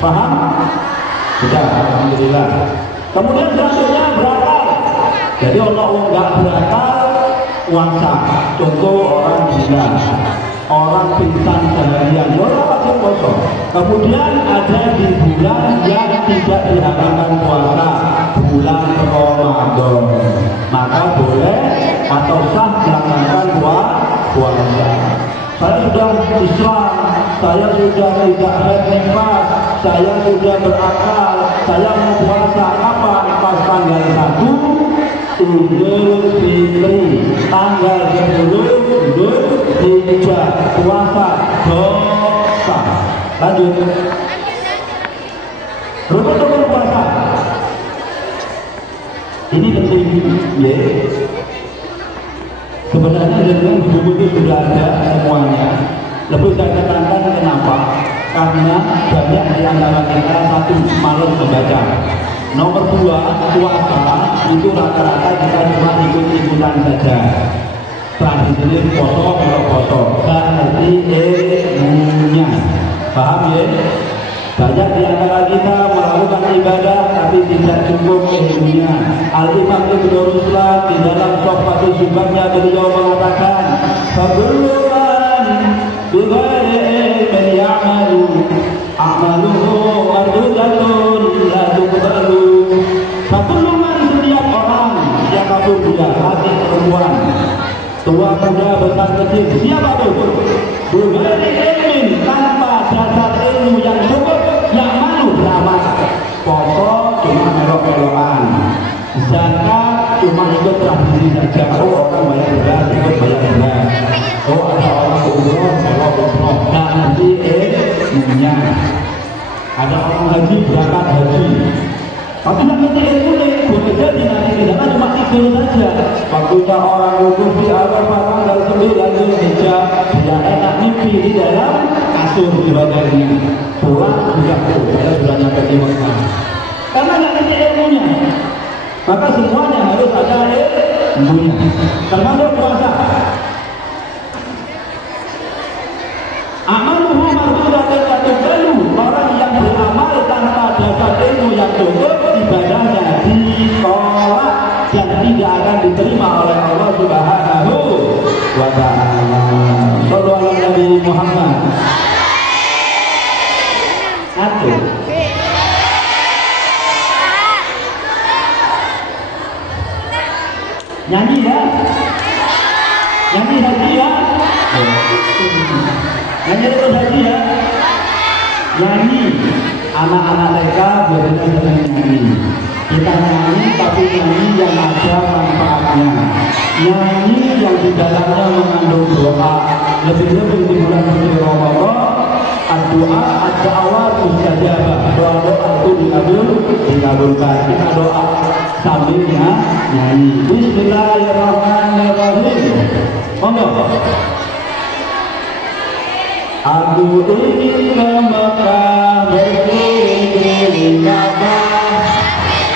Paham? Sudah, alhamdulillah. Kemudian selanjutnya berakal. Jadi orang nggak berakal puasa. Contoh orang gila, orang pingsan seharian, orang wajib puasa. Kemudian ada di bulan yang tidak diharamkan puasa, bulan Ramadan, maka boleh atau sah melaksanakan puasa. Saya sudah Islam, saya sudah tidak haid nifas, saya sudah berakal, saya mau puasa kapan? Pas tanggal 1 Idul Fitri, tanggal 10 Idul Hijjah, puasa dosa. Lanjut. Rukun puasa. Ini penting, ya. Sebenarnya dengan buku itu sudah ada semuanya. Lebih saya katakan kenapa? Karena banyak di antara kita satu malas membaca. Nomor 2, puasa itu rata-rata kita cuma ikut-ikutan saja. Tradisi foto kalau foto, gak ngerti ilmunya. Paham ya? Banyak di antara kita melakukan ibadah tapi tidak cukup ilmunya. Al-Imam Ibnu Ruslan di dalam Tuhfatul Syubahnya beliau mengatakan, "Fabuluman bighairi ilmin ya'malu, a'maluhu mardudatun la tuqbalu." Fabuluman, setiap orang yang kabur dia, laki perempuan, tua muda besar kecil, siapa itu? Bighairi ilmin, tanpa dasar ilmu yang cukup, yang malu beramal. Foto cuma melok-melokan, zakat cuma ikut tradisi saja. Oh, orang bayar beras, ikut bayar beras. Oh, ada orang umroh, umroh. Nah, nanti ilmunya. Ada orang haji, berangkat haji. Tapi nanti ilmunya boleh jadi nanti tidak kan cuma tidur saja. Waktunya orang wukuf di Arafah tanggal 9 Zulhijjah, dia enak mimpi di dalam kasur di badannya. Pulang juga saya sudah nyampe di Mekah. Karena nggak ngerti ilmunya. Maka semuanya harus ada ilmunya. Termasuk puasa. Amaluhu mardudatan la tuqbalu. Orang yang beramal tanpa dapat ilmu yang cukup, ibadahnya ditolak dan tidak akan diterima oleh Allah Subhanahu wa ta'ala. Shallallahu alaihi Nabi Muhammad. Satu. Nyanyi ya? Nyanyi haji ya? Nyanyi terus haji ya? Nyanyi anak-anak TK biasanya sering nyanyi. Kita nyanyi tapi nyanyi yang ada manfaatnya, nyanyi yang di dalamnya mengandung doa. Lebih-lebih di bulan suci Ramadan, doa ad-da'awat mustajabah, doa-doa itu dikabulkan. Kita doa sambil nyanyi. Bismillahirrahmanirrahim. Monggo. Aku ingin ke Mekah berkeliling Ka'bah,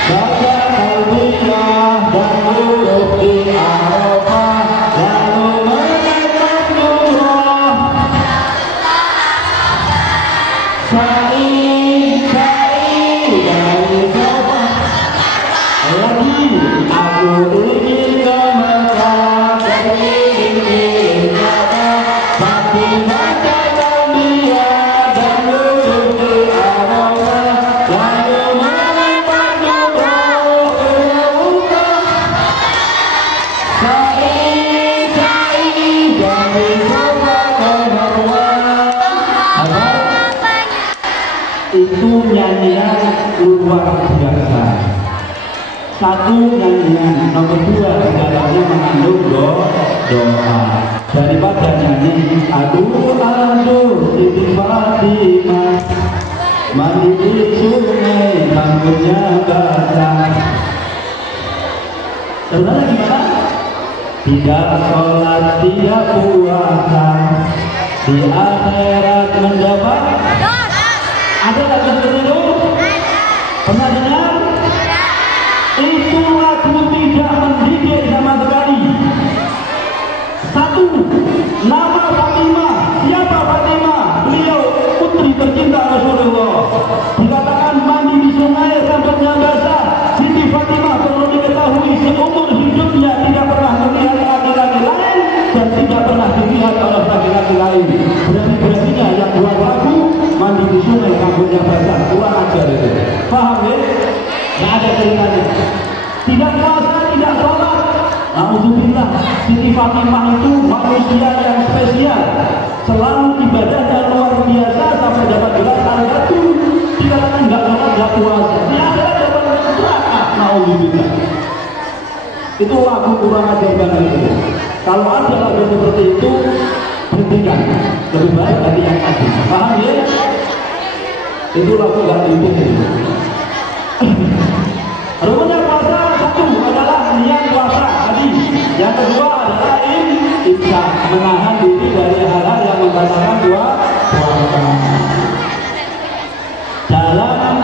baca talbiyah dan wudhu di Arafah, lalu menatap umrah. Sa'i dari Safa. Lagi aku ingin ke Mekah berkeliling Ka'bah, baca itu nyanyian luar biasa. Satu nyanyian, nomor dua di dalamnya mengandung doa. Daripada nyanyi aduh Siti Fatimah mandi di sungai rambutnya basah. Terus gimana? Tidak sholat, tidak puasa, di akhirat mendapat. Ada lagu seperti itu? Pernah dengar? Itu lagu tidak mendidik sama sekali. Satu, nama Fatimah. Siapa Fatimah? Beliau putri tercinta Rasulullah. Dikatakan mandi di sungai rambutnya basah. Siti Fatimah perlu diketahui seumur hidupnya tidak pernah melihat laki-laki lain dan tidak pernah dilihat oleh laki-laki lain. Berarti-berartinya yang buat lagu mandi di sungai rambutnya basah, kurang ajar itu. Paham ya? Nggak ada ceritanya. Tidak puasa, tidak sholat. Alhamdulillah, Siti Fatimah itu manusia yang spesial. Selalu ibadahnya luar biasa sampai dapat gelar al-Ratu. Dikatakan nggak sholat, nggak puasa. Dia ada dapat neraka. Alhamdulillah. Itu lagu kurang ajar banget itu. Kalau ada lagu seperti itu, hentikan. Lebih baik dari yang tadi. Paham ya? Itu lagu gak dihitung. Rukunnya puasa satu adalah niat puasa tadi. Yang kedua adalah imsak, menahan diri dari hal-hal yang membatalkan puasa. Dalam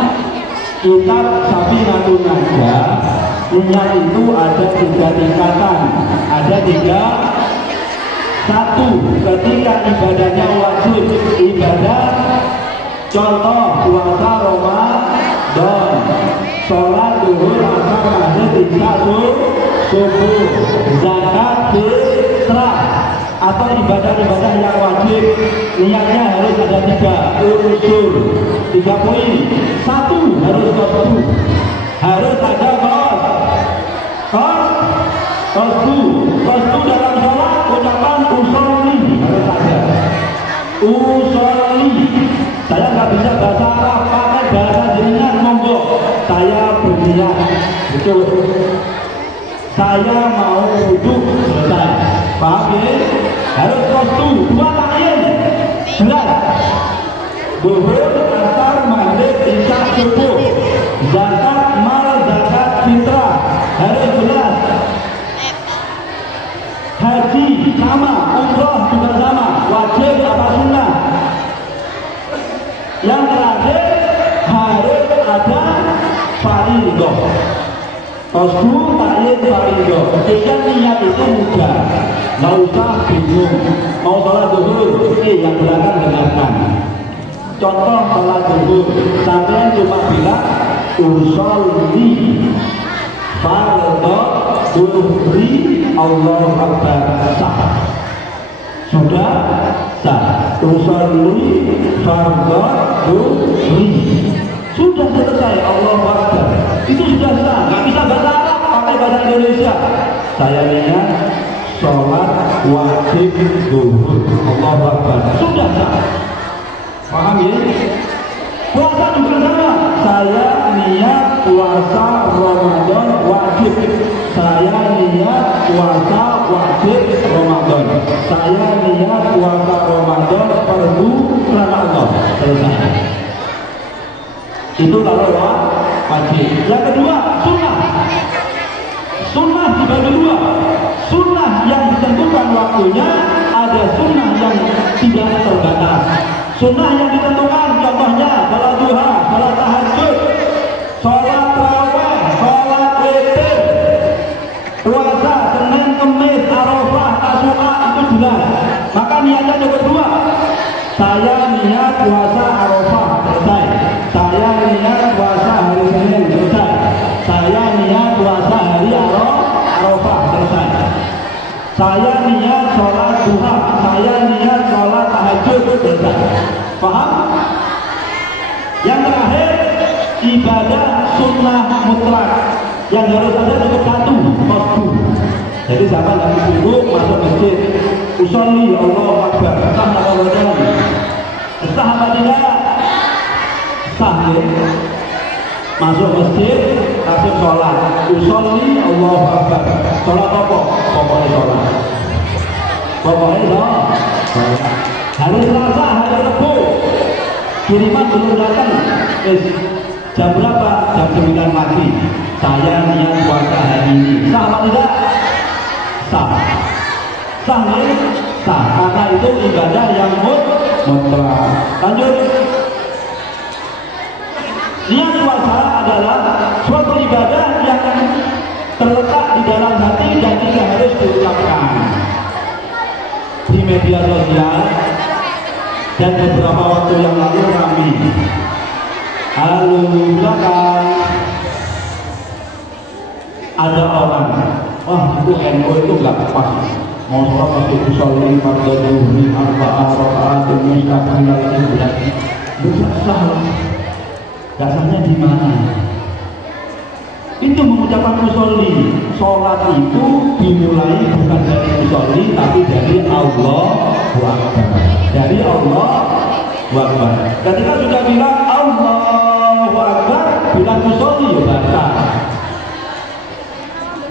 kitab Safinatun Najah, niat itu ada 3 tingkatan. Ada 3. Satu, ketika ibadahnya wajib, ibadah contoh puasa Ramadan, sholat zuhur, asar, maghrib, isya, subuh, zakat, fitrah, atau ibadah-ibadah yang wajib, niatnya harus ada 3 unsur, 3 poin. Satu, harus qasdu, harus ada qasdu dalam sholat, ucapan usolli harus ada. Usolli, saya nggak bisa bahasa Arab, pakai bahasa jenengan monggo. Saya berniat, betul. Saya mau wudhu, selesai. Paham ya? Harus qasdu, 2 ta'yin, jelas. Zuhur, asar, maghrib, isya, subuh, zakat, mal, zakat, fitrah harus jelas. Haji sama, umroh juga sama, wajib apa sunnah. Yang terakhir harus ada fardhu. Qasdu, ta'yin, fardhu. Ketika niat itu mudah, nggak usah bingung. Mau sholat zuhur, yang belakang dengarkan. Contoh sholat zuhur, sampai cuma bilang usolli fardhu zuhri Allahu Akbar, sah. Sudah sah. Usolli fardhu zuhri, sudah selesai. Allahu Akbar, itu sudah sah. Nggak bisa bahasa Arab, pakai bahasa Indonesia. Saya niat sholat wajib zuhur, Allahu Akbar, sudah sah. Paham ya? Puasa juga sama. saya niat puasa Ramadan wajib. Saya niat puasa wajib Ramadan. Saya niat puasa Ramadan fardu karena Allah. Selesai. Itu kalau wajib. Yang kedua, sunnah. Sunnah dibagi dua. Sunnah yang ditentukan waktunya, ada sunnah yang tidak terbatas. Sunnah yang ditentukan contohnya salat duha, salat tahajud, salat tarawih, salat witir, puasa Senin, Kamis, Arafah, Asyura, itu jelas. Maka niatnya cukup dua. Saya niat puasa Arafah, selesai. Saya niat puasa hari Senin, selesai. Saya niat puasa hari Arafah, selesai. Saya niat sholat duha, saya niat sholat tahajud, selesai. Paham? Yang terakhir, ibadah sunnah mutlak yang harus ada cukup satu, waktu. Jadi sahabat dari duduk masuk masjid, usolli Allahu Akbar, sah apa tidak? Sah apa tidak? Sah ya. Masuk masjid, langsung sholat, usolli Allahu Akbar. Sholat apa? Pokoknya sholat. Pokoknya sholat. Hari Selasa, hari Rabu, kiriman belum datang. Jam berapa? Jam 9 pagi. Saya niat puasa hari ini. Sah apa tidak? Sah. Sah nih? Sah. Karena itu ibadah yang mutlak. Lanjut. Niat puasa adalah suatu ibadah yang terletak di dalam hati dan tidak harus diucapkan. Di media sosial dan beberapa waktu yang lalu kami alhamdulillah ada orang, wah itu NU itu nggak pas, mau sholat masih usolli fardhu zuhri arba'ah raka'atin mustaqbilatin berarti itu salah. Dasarnya di mana? Itu mengucapkan usolli. Sholat itu dimulai bukan dari usolli, tapi dari Allahu Akbar. Dari Allahu Akbar. Ketika sudah bilang Allahu Akbar, bilang usolli ya baca.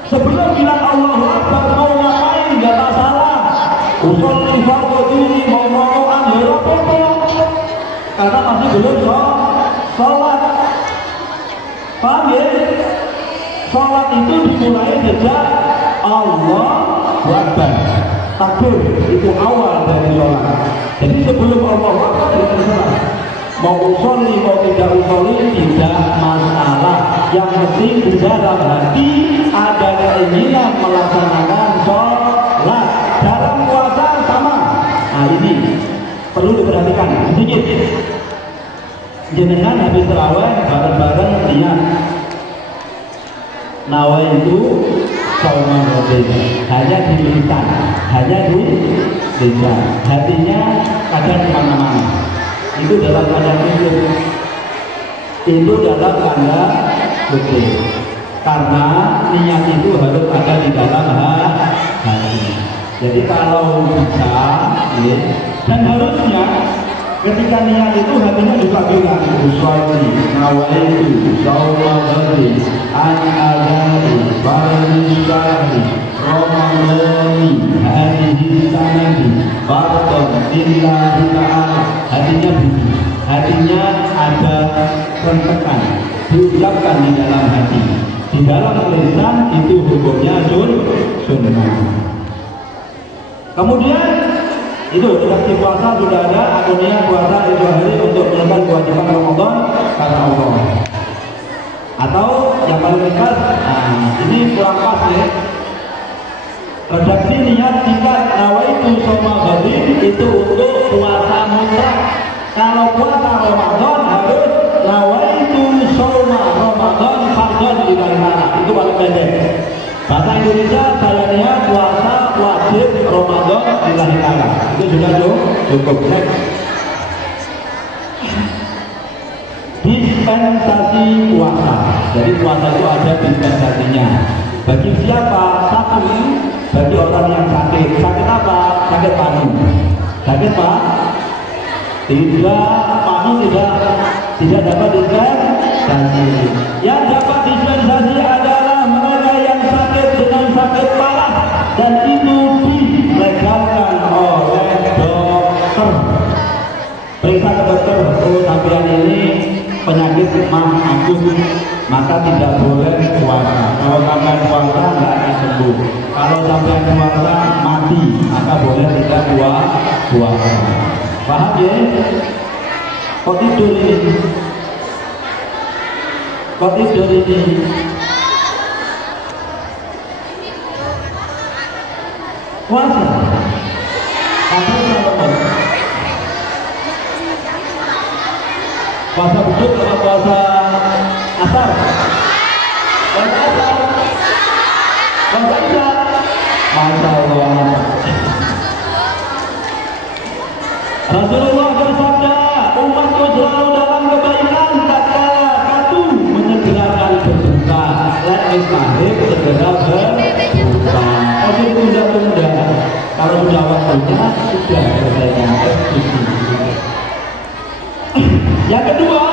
Sebelum bilang Allahu Akbar mau ngapain nggak masalah. Usolli fardhu zuhri mau rokokan ya apa-apa. Karena masih belum sholat. Paham ya? Sholat itu dimulai sejak Allahu Akbar. Takbir itu awal dari sholat. Jadi sebelum Allahu Akbar tidak masalah. Mau usolli mau tidak usolli tidak masalah. Yang penting di dalam hati ada keinginan melaksanakan sholat. Dalam puasa sama. Nah ini perlu diperhatikan sedikit. Jenengan habis terawih bareng-bareng niat nawaitu shauma ghadin, hanya di lisan, hanya di lisan, hatinya kadang kemana-mana. Itu dalam keadaan khusyuk. Itu dalam keadaan khusyuk. Karena niat itu harus ada di dalam hati. Jadi kalau bisa, ya, dan harusnya ketika niat itu hatinya juga bilang usolli nawaitu shauma ghadin an adai barisari Ramadhani hadhihi sanati fardhan lillahi ta'ala. Hatinya bunyi, hatinya ada rentekan, diucapkan di dalam hati. Di dalam lisan itu hukumnya sunnah. Kemudian itu redaksi puasa sudah ada, akunnya puasa itu hari untuk melakukan kewajiban Ramadan karena Allah. Atau yang paling ringkas, nah, ini kurang pas ya. Redaksi niat singkat nawaitu shauma ghadin itu untuk puasa mutlak. Kalau puasa Ramadan harus nawaitu shauma Ramadan fardhan lillahi ta'ala. Itu paling pendek. Bahasa Indonesia saya niat puasa wajib Ramadan lillahi ta'ala. Itu sudah cukup. Dispensasi puasa. Jadi puasa itu ada dispensasinya. Bagi siapa? Satu, bagi orang yang sakit. Sakit apa? Sakit paru. Sakit apa? Tidak, paru tidak dapat dispensasi. Yang dapat dispensasi adalah mereka yang sakit dengan sakit parah dan itu dilegalkan oleh dokter. Periksa ke dokter, oh sampean ini penyakit mah akut, maka tidak boleh puasa. Kalau sampean puasa nggak akan sembuh. Kalau sampean puasa mati, maka boleh tidak puasa. Paham ya? Kok tidur ini? Kok tidur ini? Puasa. Puasa betul atau puasa asar? Puasa asar? Puasa asar? Masya Allah. Rasulullah bersabda, umatku selalu dalam kebaikan tatkala satu menyegerakan berbuka, lain maghrib segera berbuka. Oke, tunda-tunda. Kalau sudah waktunya sudah selesaikan eksekusi. Yang kedua,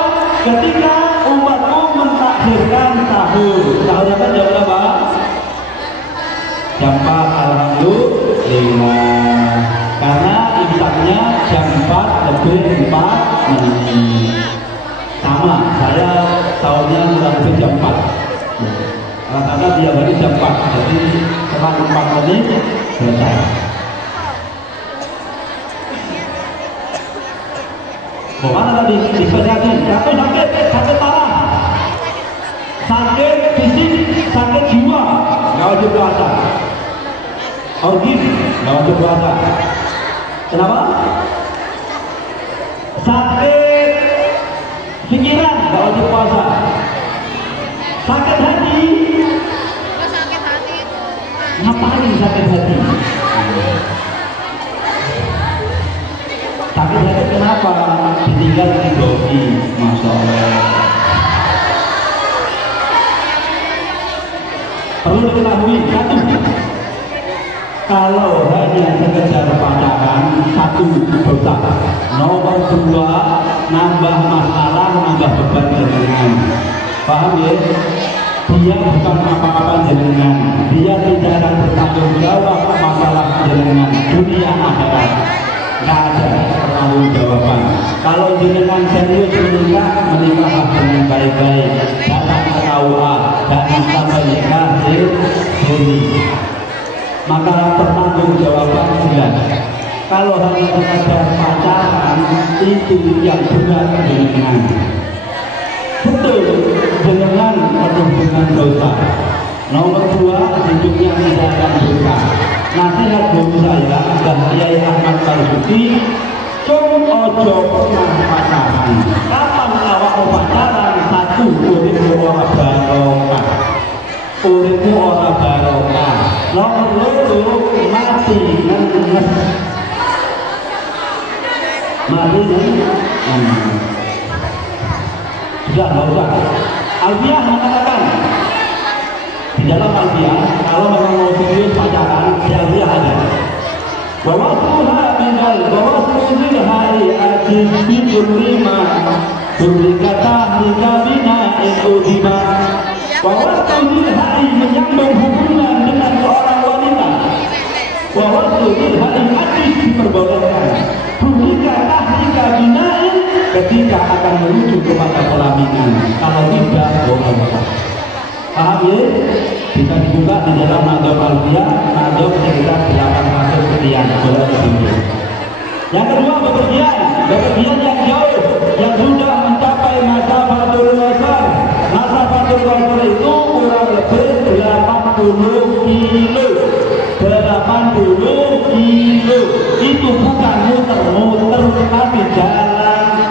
ketika umatku mentakhirkan sahur, sahurnya kan jam berapa? Jam 4, alhamdulillah. Karena imsaknya jam 4 lebih 4 menit. Sama, saya sahurnya kurang lebih jam 4. Rata-rata tiap hari jam 4, jadi setelah 4 menit selesai. Bagaimana tadi? Dispensasi, jatuh sakit parah, sakit fisik, sakit jiwa, nggak wajib puasa. Orgin, nggak wajib puasa. Kenapa? Sakit pikiran, nggak wajib puasa. Sakit hati, Sakit hati itu. ngapain sakit hati? Sakit hati kenapa? Ditinggal di dogi, Masya Allah. Perlu diketahui, satu, kalau hanya sekedar pacaran, satu dosa. Nomor dua, nambah masalah, nambah beban jenengan. Paham ya? Dia bukan apa-apa jenengan. Dia tidak akan bertanggung jawab masalah jenengan dunia akhirat. Nggak ada pertanggung jawaban. Kalau jenengan serius menikah dengan baik-baik, datang ke KUA, datang sampai nikah suri, maka pertanggung jawaban jelas. Kalau hanya sekedar pacaran, itu yang berat jenengan. Betul, jenengan penuh dengan dosa. Nomor dua, hidupnya tidak akan dosa. Nasihat guru saya, Mbah Kiai Ahmad Marzuki, cung ojo pernah pacaran. Kapan awak pacaran? Satu, urimu ora barokah. Urimu ora barokah. Nomor loro, mati ngenes. Mati ngenes. Sudah, nggak usah. Alfiah mengatakan di dalam Alfiah, kalau memang mau serius pacaran, di Alfiah ada bahwa suha minal, bahwa suhil hari ajin bidurima berikata nikabina bima, bahwa suhil hari menyambung hubungan dengan seorang wanita, bahwa suhil hari ajin diperbolehkan berikata nikabina ketika akan menuju kepada pelaminan. Kalau tidak, boleh. Paham ya? Bisa dibuka di dalam Nadom Alfiah, Nadom sekitar 800 sekian, boleh ditunjuk. Yang kedua, bepergian yang jauh, yang sudah mencapai masa Fatul Wasar. Masa Fatul Wasar itu kurang lebih 80 kilo. 80 kilo itu bukan muter-muter, tapi jalan.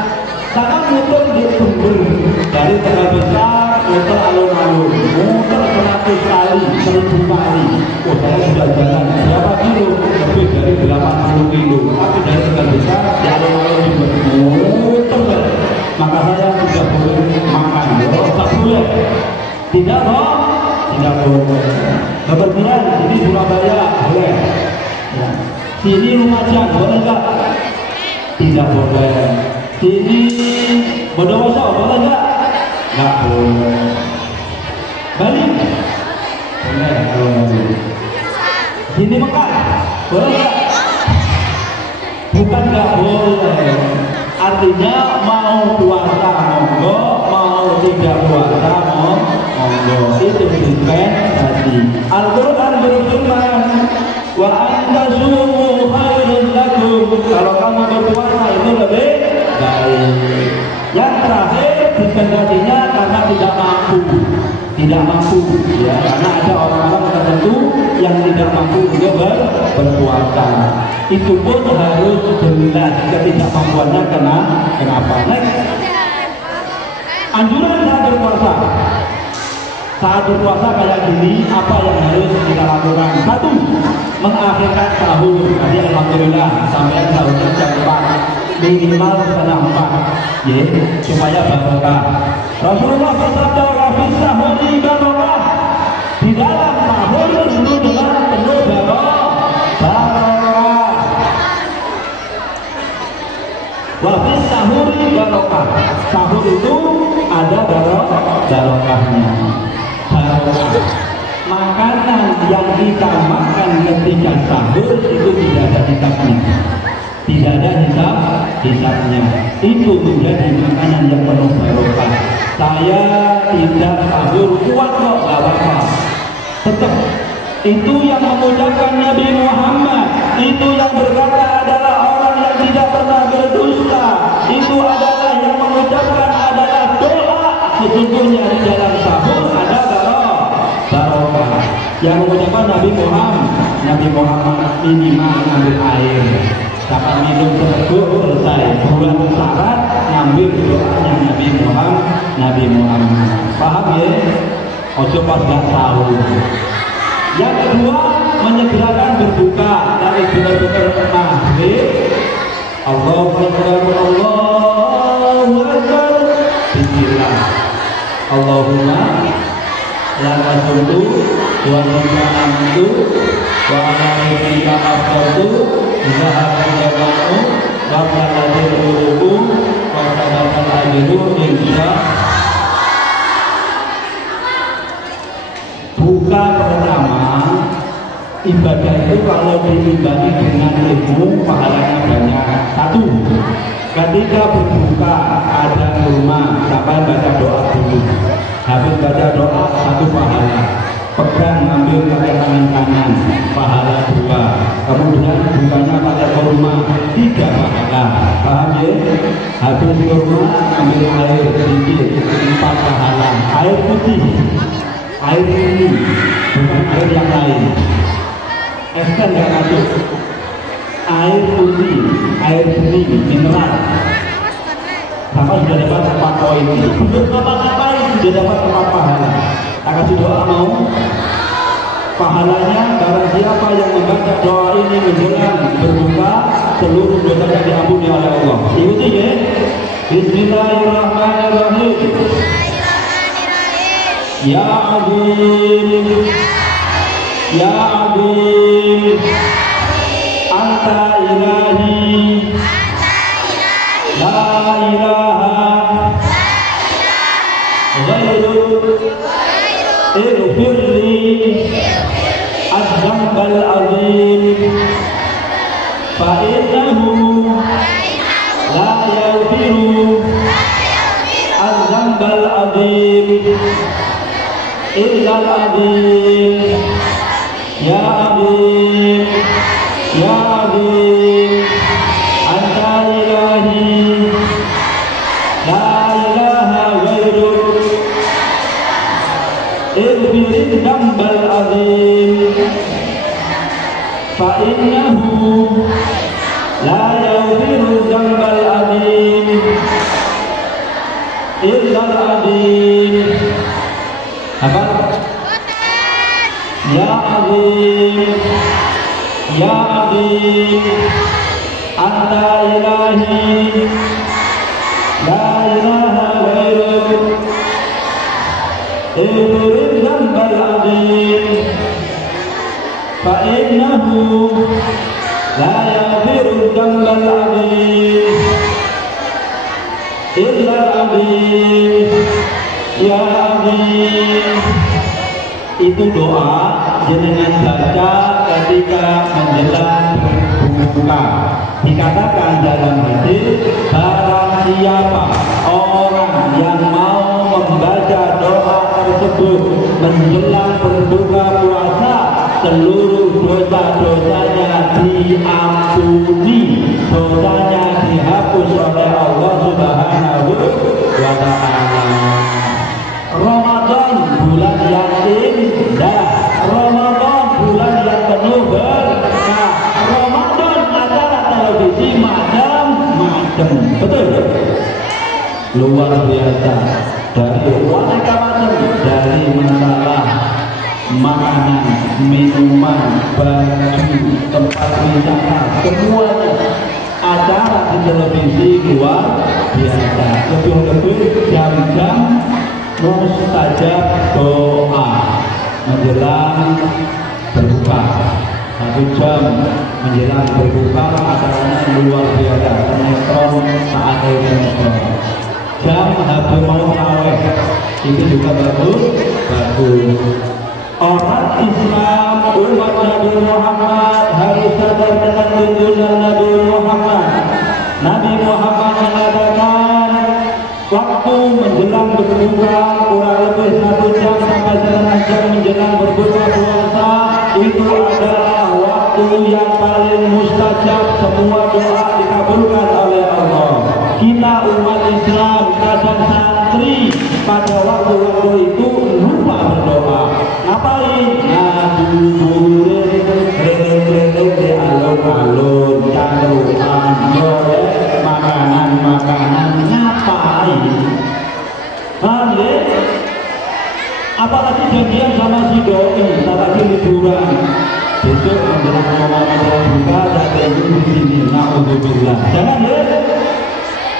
Karena muter di sumber dari Tegal Besar, muter alun-alun, muter 100 kali, 1000 kali. Oh, saya sudah jalan berapa kilo? Lebih dari 80 kilo. Tapi dari Tegal Besar, di alun-alun juga muter. Maka saya tidak boleh makan. Oh, tak boleh. Tidak dong? Tidak boleh. Bepergian, ini Surabaya, boleh. Ya. Sini Lumajang, boleh nggak? Tidak boleh. Sini Bondowoso, boleh nggak? nggak boleh. Balik. Boleh kalau balik. Sini Mekah, boleh nggak? Bukan nggak boleh. Artinya mau puasa monggo, mau tidak puasa monggo. Itu dispensasi. Al-Quran berfirman, wa antasumu khairun lakum. Kalau kamu berpuasa itu lebih baik. Yang terakhir dispensasinya karena tidak mampu, ya, karena ada orang-orang tertentu yang tidak mampu untuk berpuasa. Itu pun harus jelas ketidakmampuannya kenapa. Next, anjuran saat berpuasa. Saat berpuasa kayak gini, apa yang harus kita lakukan? Satu, mengakhirkan sahur. Tadi alhamdulillah sampai sahurnya jam 4, minimal setengah 4, ya, supaya barokah. Rasulullah bersabda, "Wafis sahuri barokah." Di dalam sahur itu dengan penuh barokah. Wafis sahuri barokah. Sahur itu ada barokahnya. Makanan yang kita makan ketika sahur itu tidak ada hisabnya, itu menjadi makanan yang penuh barokah. Saya tidak sahur kuat kok, gak apa-apa, tetap itu yang mengucapkan Nabi Muhammad, itu yang berkata adalah orang yang tidak pernah berdusta, itu adalah yang mengucapkan adalah doa. Sesungguhnya di dalam sahur ada barokah. Yang mengucapkan Nabi Muhammad minimal ngambil air, kapan minum tersebut selesai, bulan syarat ngambil doanya Nabi Muhammad. Paham ya? Ojo pas gak tahu. Yang kedua, menyegerakan berbuka dari benar-benar maghrib. Allahu Akbar, Allahu Akbar. Bismillah. Allahumma laka sumtu wa laka amtu wa ala rabbika afdaltu idza hadza qawmu wa qadadil qulubu wa qadadal ajru insya. Buka pertama, ibadah itu kalau diimbangi dengan ilmu pahalanya banyak. Satu, ketika berbuka ada kurma, sampai baca doa dulu. Habis baca doa satu pahala, pegang ambil pakai tangan kanan pahala 2, kemudian bukanya pakai kurma 3 pahala. Paham ya? Habis kurma ambil air sedikit 4 pahala. Air putih, air ini bukan air yang lain, es kan nggak masuk. Air putih, air bening, mineral. Sama sudah dapat 4 poin. Belum ngapa-ngapain sudah dapat 4 pahala. Tak kasih doa mau? Pahalanya barang siapa yang membaca doa ini menjelang berbuka, seluruh dosanya diampuni oleh Allah. Ikuti ya. Bismillahirrahmanirrahim. Ya Azim, Ya Azim, Anta ilahi, La ilaha ghairuk, Ighfirli az-zambal azim, fa innahu la yaghfiru az-zambal azim illa al-azim. Ya Azim, Ya Azim, Anta ilahi, La ilaha ghairuk, Ighfir dzambal azim, fa innahu la yaghfiru dzambal azim illa al-azim. Apa? Ya Azim, Ya Azim, Anta ilahi, La ilaha ghairuk, Ighfir dzambal azim, fa innahu la yaghfiru dzambal azim illa al-azim. Ya Azim. Itu doa jenengan baca ketika menjelang berbuka. Dikatakan dalam hadis, barang siapa orang yang mau membaca doa tersebut menjelang berbuka puasa, seluruh dosa-dosanya diampuni, dosanya dihapus oleh Allah Subhanahu wa Ta'ala. Ramadan bulan yang indah, Ramadan bulan yang penuh berkah, Ramadan acara televisi macam-macam, betul? Luar biasa, dari macam-macam, dari masalah makanan, minuman, baju, tempat wisata, semuanya acara di televisi luar biasa. Lebih-lebih jam-jam mustajab doa menjelang berbuka. 1 jam menjelang berbuka acaranya luar biasa. Sinetron saat sinetron. Jam habis mau terawih itu juga bagus. Orang Islam umat Nabi Muhammad harus sadar dengan tuntunan Nabi Muhammad. Nabi Muhammad mengatakan waktu menjelang berbuka kurang lebih 1 jam sampai 1,5 jam menjelang berbuka puasa itu adalah waktu yang paling mustajab, semua doa dikabulkan oleh Allah. Kita umat Islam kadang santri pada waktu-waktu itu lupa berdoa. Ngapain? Ngabuburit, keliling-keliling di alun-alun, cangkruan, golek makanan-makanan, ngapain? Paham ya? Apalagi janjian sama si doi, lagi liburan. Besok menjelang Ramadan buka, saya di sini. Na'udzubillah. Jangan ya?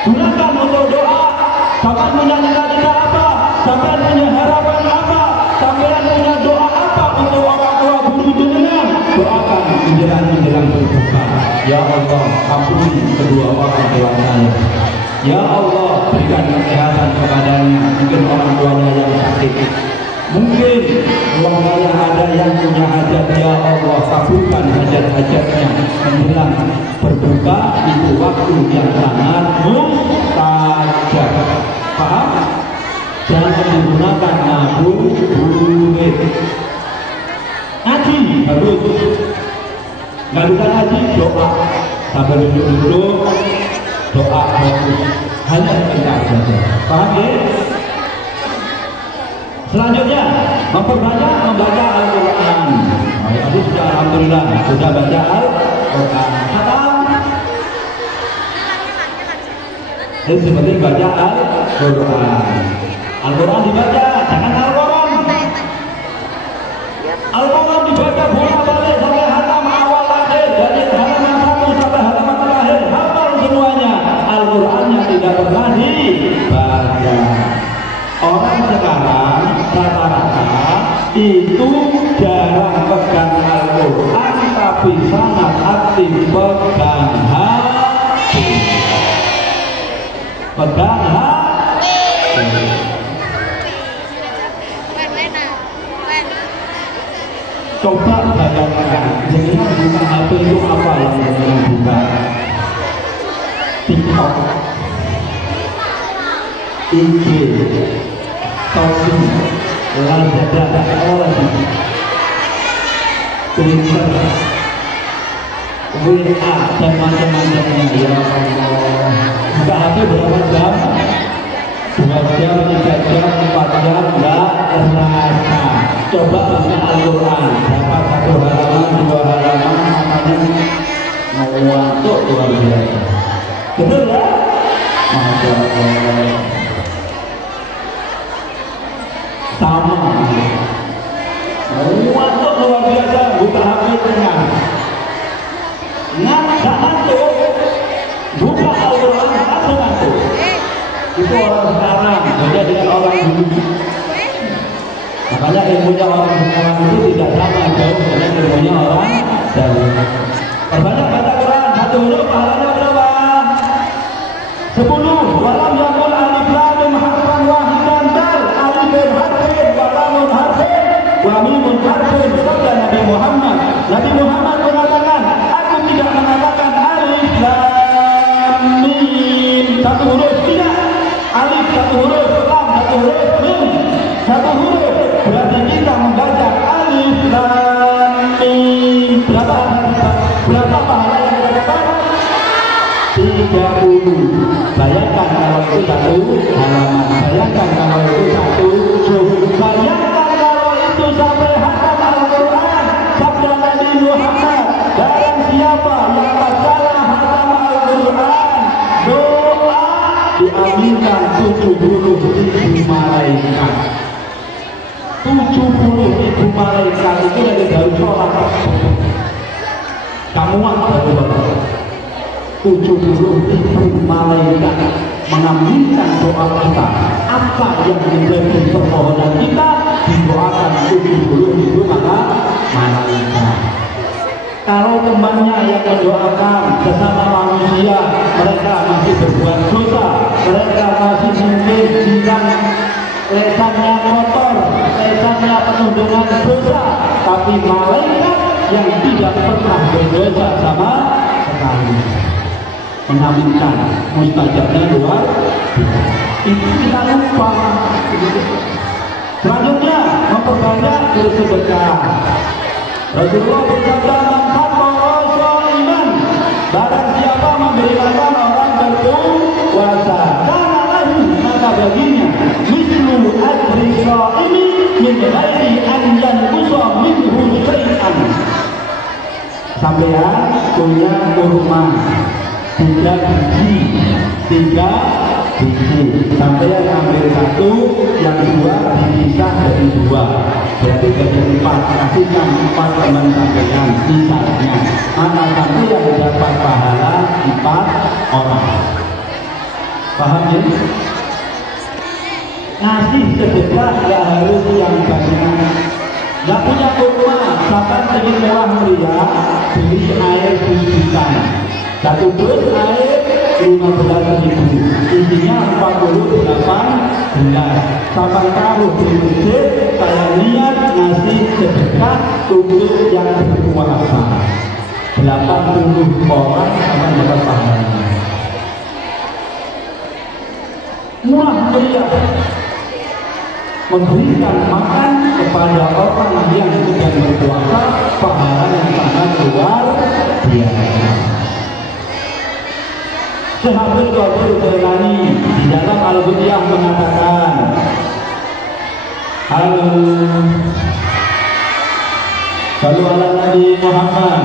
Gunakan untuk doa. Sampai punya cita-cita apa? Sampai punya harapan apa? Sampai punya doa apa untuk orang tua guru jenengan? Doakan menjelang berbuka. Ya Allah, ampuni kedua orang tua saya. Ya Allah, berikan kesehatan kepadanya. Mungkin orang tuanya yang sakit, mungkin keluarganya ada yang punya hajat. Ya Allah, kabulkan hajat-hajatnya. Menjelang berbuka itu waktu yang sangat mustajab. Paham? Jangan digunakan ngabuburit. Ngaji bagus, nggak bisa ngaji doa. Sampai duduk-duduk doa bagus, hanya sebentar saja. Paham ya? Selanjutnya memperbanyak membaca Al-Quran. Aku sudah alhamdulillah sudah baca Al-Quran. Ini seperti baca Al-Quran. Al-Quran dibaca, jangan Al-Quran. Al-Quran dibaca bolak-balik sampai halaman awal akhir, dari halaman 1 sampai halaman terakhir, hafal semuanya. Al-Qurannya tidak pernah dibaca. Orang sekarang rata-rata itu jarang pegang Al-Quran, tapi sangat aktif pegang hati. Pegang hati. Coba bayangkan, jangan buka HP itu apa yang jangan buka? TikTok, IG, Shopee, Lazada, Twitter, WA dan macam-macamnya. Ya Allah, buka HP berapa jam? 2 jam, 3 jam, 4 jam, enggak terasa. Coba baca Al-Quran, dapat 1 halaman, 2 halaman, makanya ngantuk luar biasa. Betul ya? Masya Allah. Sama ngantuk luar biasa, buka HP tengah. Nggak ngantuk, buka Al-Quran langsung ngantuk. Itu orang sekarang beda dengan orang dulu. Makanya ilmunya orang sekarang itu tidak sama jauh dengan ilmunya orang dahulu. Perbanyak baca Quran, 1 huruf pahalanya berapa? 10. Walam yakul alif lam mim harfan wahidan dal. Bayangkan kalau itu satu halaman, bayangkan kalau itu satu juz, bayangkan kalau itu sampai hatam Al-Quran. Sabda Nabi Muhammad, barang siapa yang tatkala hatam Al-Quran, doa diaminkan 70.000 malaikat. 70.000 malaikat itu dari dalam sholat. Kamu baru bapak 70.000 malaikat mengaminkan doa kita. Apa yang menjadi permohonan kita didoakan 70.000 malaikat. Kalau temannya yang mendoakan sesama manusia, mereka masih berbuat dosa, mereka masih mungkin bilang lesannya kotor, lesannya penuh dengan dosa, tapi malaikat yang tidak pernah berdosa sama sekali mengaminkan mustajabnya luar biasa. Itu kita lupa. Selanjutnya memperbanyak bersedekah. Rasulullah bersabda, iman, barang siapa memberi makan orang berpuasa, karena lahu maka baginya mislu ajri shaimi min ghairi an yanqusa minhu syai'an. Sampean punya kurma 3 biji, sampean ambil 1, yang 2 dipisah dari 2, berarti jadi 4, kasihkan 4 teman sampean sisanya, maka sampean dapat pahala 4 orang. Paham ya? Ngasih sedekah gak harus yang banyak. Gak punya kurma, sampai ingin mewah meriah, beli air bujukan. 1 dus air 15.000, isinya 48 gelas. Sampai taruh di masjid, saya niat ngasih sedekah untuk yang berpuasa. 80 orang akan dapat pahalanya. Murah meriah. Memberikan makan kepada orang yang sedang berpuasa, pahala yang sangat luar biasa. Sahabat Rasul Jailani di dalam Al-Budiyah mengatakan, Sallu ala Nabi Muhammad.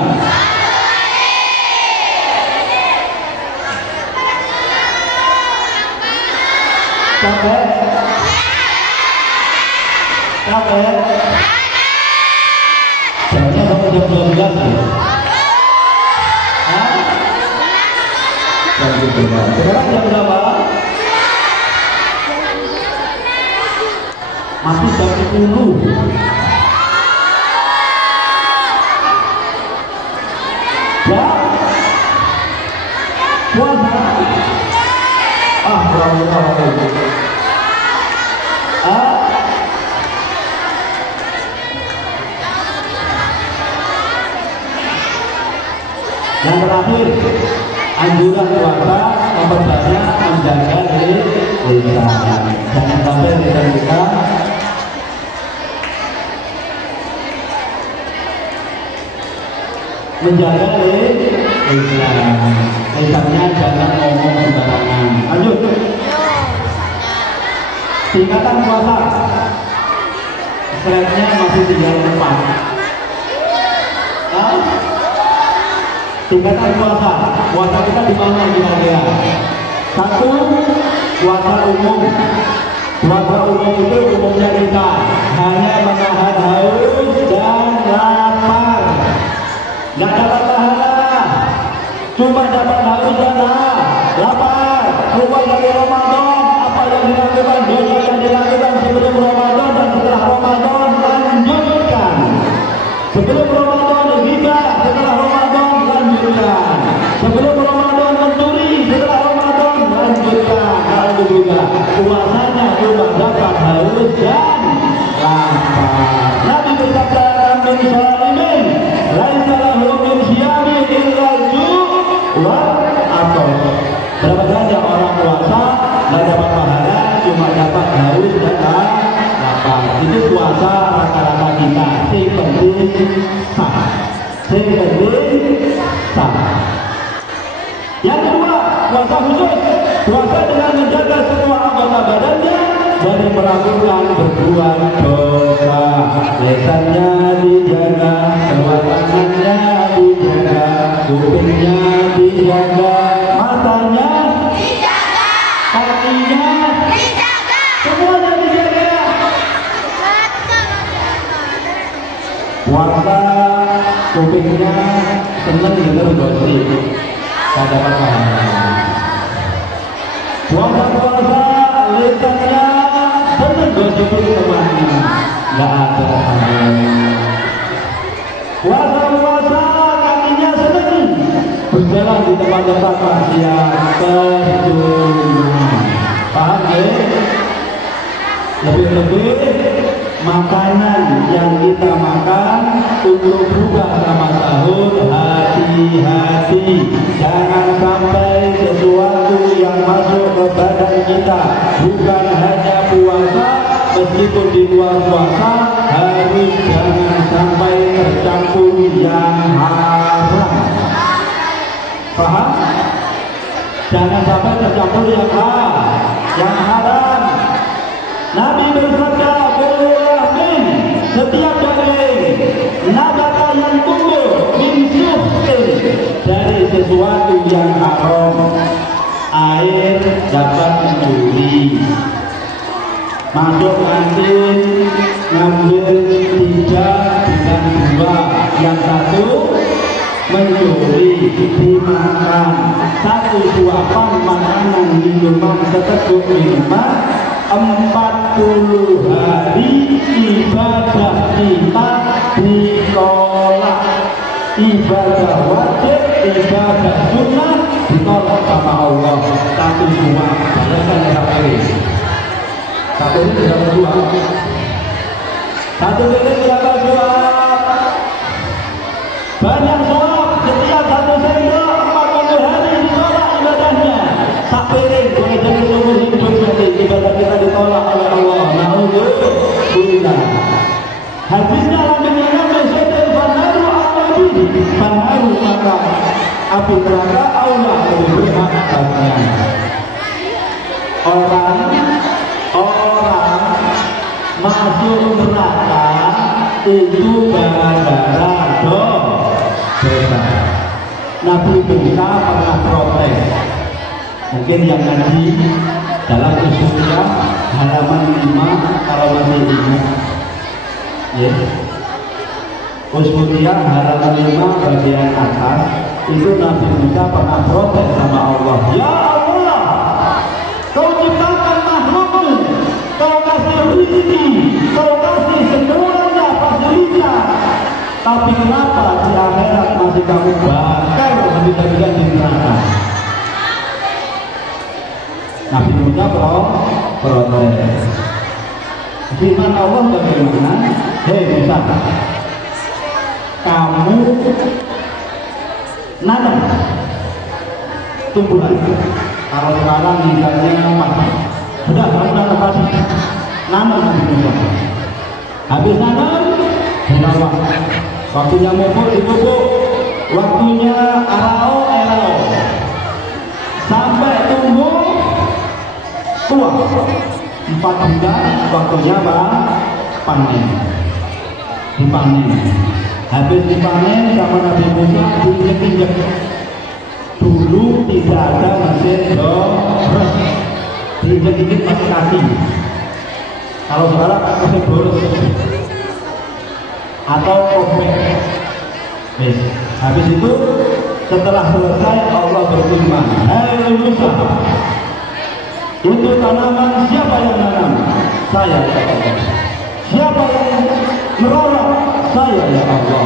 Capek? Capek? Jamnya sampai jam 12 ya? Hah? Jam 12. Sekarang jam berapa? Masih jam 10. Ya? Puasa? Yang terakhir, anjuran puasa memperbanyak menjaga lisan. Jangan sampai lisan kita menjaga lisan. Lisannya jangan ngomong sembarangan. Lanjut. Tingkatan puasa. Slide-nya masih tinggal 4. Tingkatan puasa. Puasa kita di mana kira-kira? 1, puasa umum. Puasa umum itu umumnya kita hanya menahan haus dan lapar. Nggak dapat pahala, cuma dapat haus dan lapar. Keluar dari Ramadan, apa yang dilakukan, dosa yang dilakukan sebelum Ramadan dan setelah Ramadan lanjutkan. Sebelum Ramadan riba, setelah Ramadan lanjutkan. Sebelum Ramadan mencuri, setelah Ramadan lanjutkan. Alhamdulillah, puasanya cuma dapat haus dan lapar. Nabi bersabda, "Min shaimin laisa lahu min siyami illa al-ju' wal 'atash." Berapa saja orang puasa nggak dapat pahala, cuma dapat haus dan lapar. Itu puasa rata-rata kita. Yang penting sah. Yang penting sah. Yang kedua, puasa khusus. puasa dengan menjaga semua anggota badannya dari melakukan berbuat dosa. Lesannya dijaga, kedua tangannya dijaga, kupingnya dijaga, matanya dijaga, kakinya dijaga, semuanya dijaga. Puasa kupingnya seneng denger gosip, kada apa-apa. Puasa lisannya seneng gosipin temannya, nggak ada apa-apa. Puasa kakinya seneng berjalan di tempat-tempat maksiat terjun. Paham ya? Lebih-lebih makanan yang kita makan untuk buka sama sahur, hati-hati, jangan sampai sesuatu yang masuk ke badan kita bukan hanya puasa, meskipun di luar puasa harus jangan sampai tercampur yang haram. Paham? Jangan sampai tercampur yang haram. Nabi bersabda, setiap daging nabata yang tumbuh min syuhrin, dari sesuatu yang haram, air dapat mencuri. Masuk kantin ngambil 3 dengan 2, yang satu mencuri, dimakan. Satu suapan makanan minuman seteguk minuman 40 hari ibadah kita ditolak. Ibadah wajib, ibadah sunnah ditolak sama Allah. Satu suap, balasan kafir. Satu ini berapa suap? Satu ini berapa suap? Banyak suap. Setiap satu sendok 40 hari ditolak ibadahnya. Tak piring, boleh jadi seumur hidup nanti ibadah kita ditolak oleh Allah. Na'udzubillah. Hadisnya lambingnya mesyaitan fanharu al-nabi, fanharu maka api neraka Allah lebih berhak atasnya. Orang masuk neraka itu gara-gara dosa. Nabi Musa pernah protes. Mungkin yang ngaji dalam usulnya halaman 5 kalau masih ingat. Ya. Usulnya halaman 5 bagian atas itu Nabi Musa pernah protes sama Allah. Ya Allah, kau ciptakan makhlukmu, kau kasih rezeki, kau kasih semuanya fasilitas, tapi kenapa di akhirat masih kamu bakar habis-habisan di neraka? Nabi Musa protes. Firman Allah bagaimana? Hei Musa, kamu nanam tumbuhan. Kalau sekarang misalnya padi, sudah kamu nanam padi, nanam Nabi Musa. Habis nanam, dibawa. Waktunya mupuk dipupuk, waktunya arao, sampai tumbuh tua 4 bulan, waktunya panen. Dipanen. Habis dipanen sama Nabi Musa diinjek-injek. Dulu tidak ada mesin boros, diinjek-injek pakai kaki. Kalau sekarang mesin boros atau kopek. Habis itu setelah selesai Allah berfirman, hei Musa, untuk tanaman siapa yang nanam? Saya ya Allah. Siapa yang merawat? Saya ya Allah.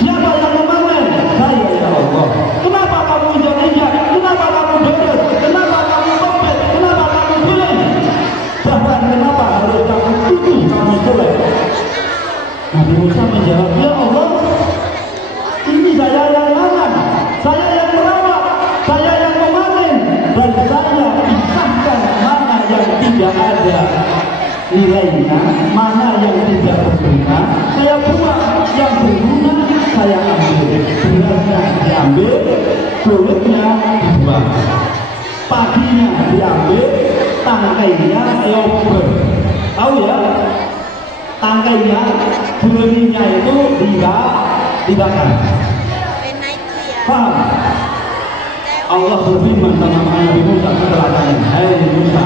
Siapa yang memanen? Saya ya Allah. Kenapa kamu injak-injak? Kenapa kamu dorong? Kenapa kamu kopek? Kenapa kamu pilih? Bahkan kenapa harus kamu tutup, kamu sulit? Nabi Musa menjawab, ya Allah, ini saya yang nanam, saya yang merawat, saya yang memanen, dan saya pisahkan mana yang tidak ada nilainya, mana yang tidak berguna, saya buat yang berguna, saya ambil, berasnya diambil, kulitnya dibuang. paginya diambil, tangkainya dioper. Tahu ya? Tangkainya, durinya itu dibakar. Paham? Allah berfirman sama Nabi Musa setelah tanya, hai Musa,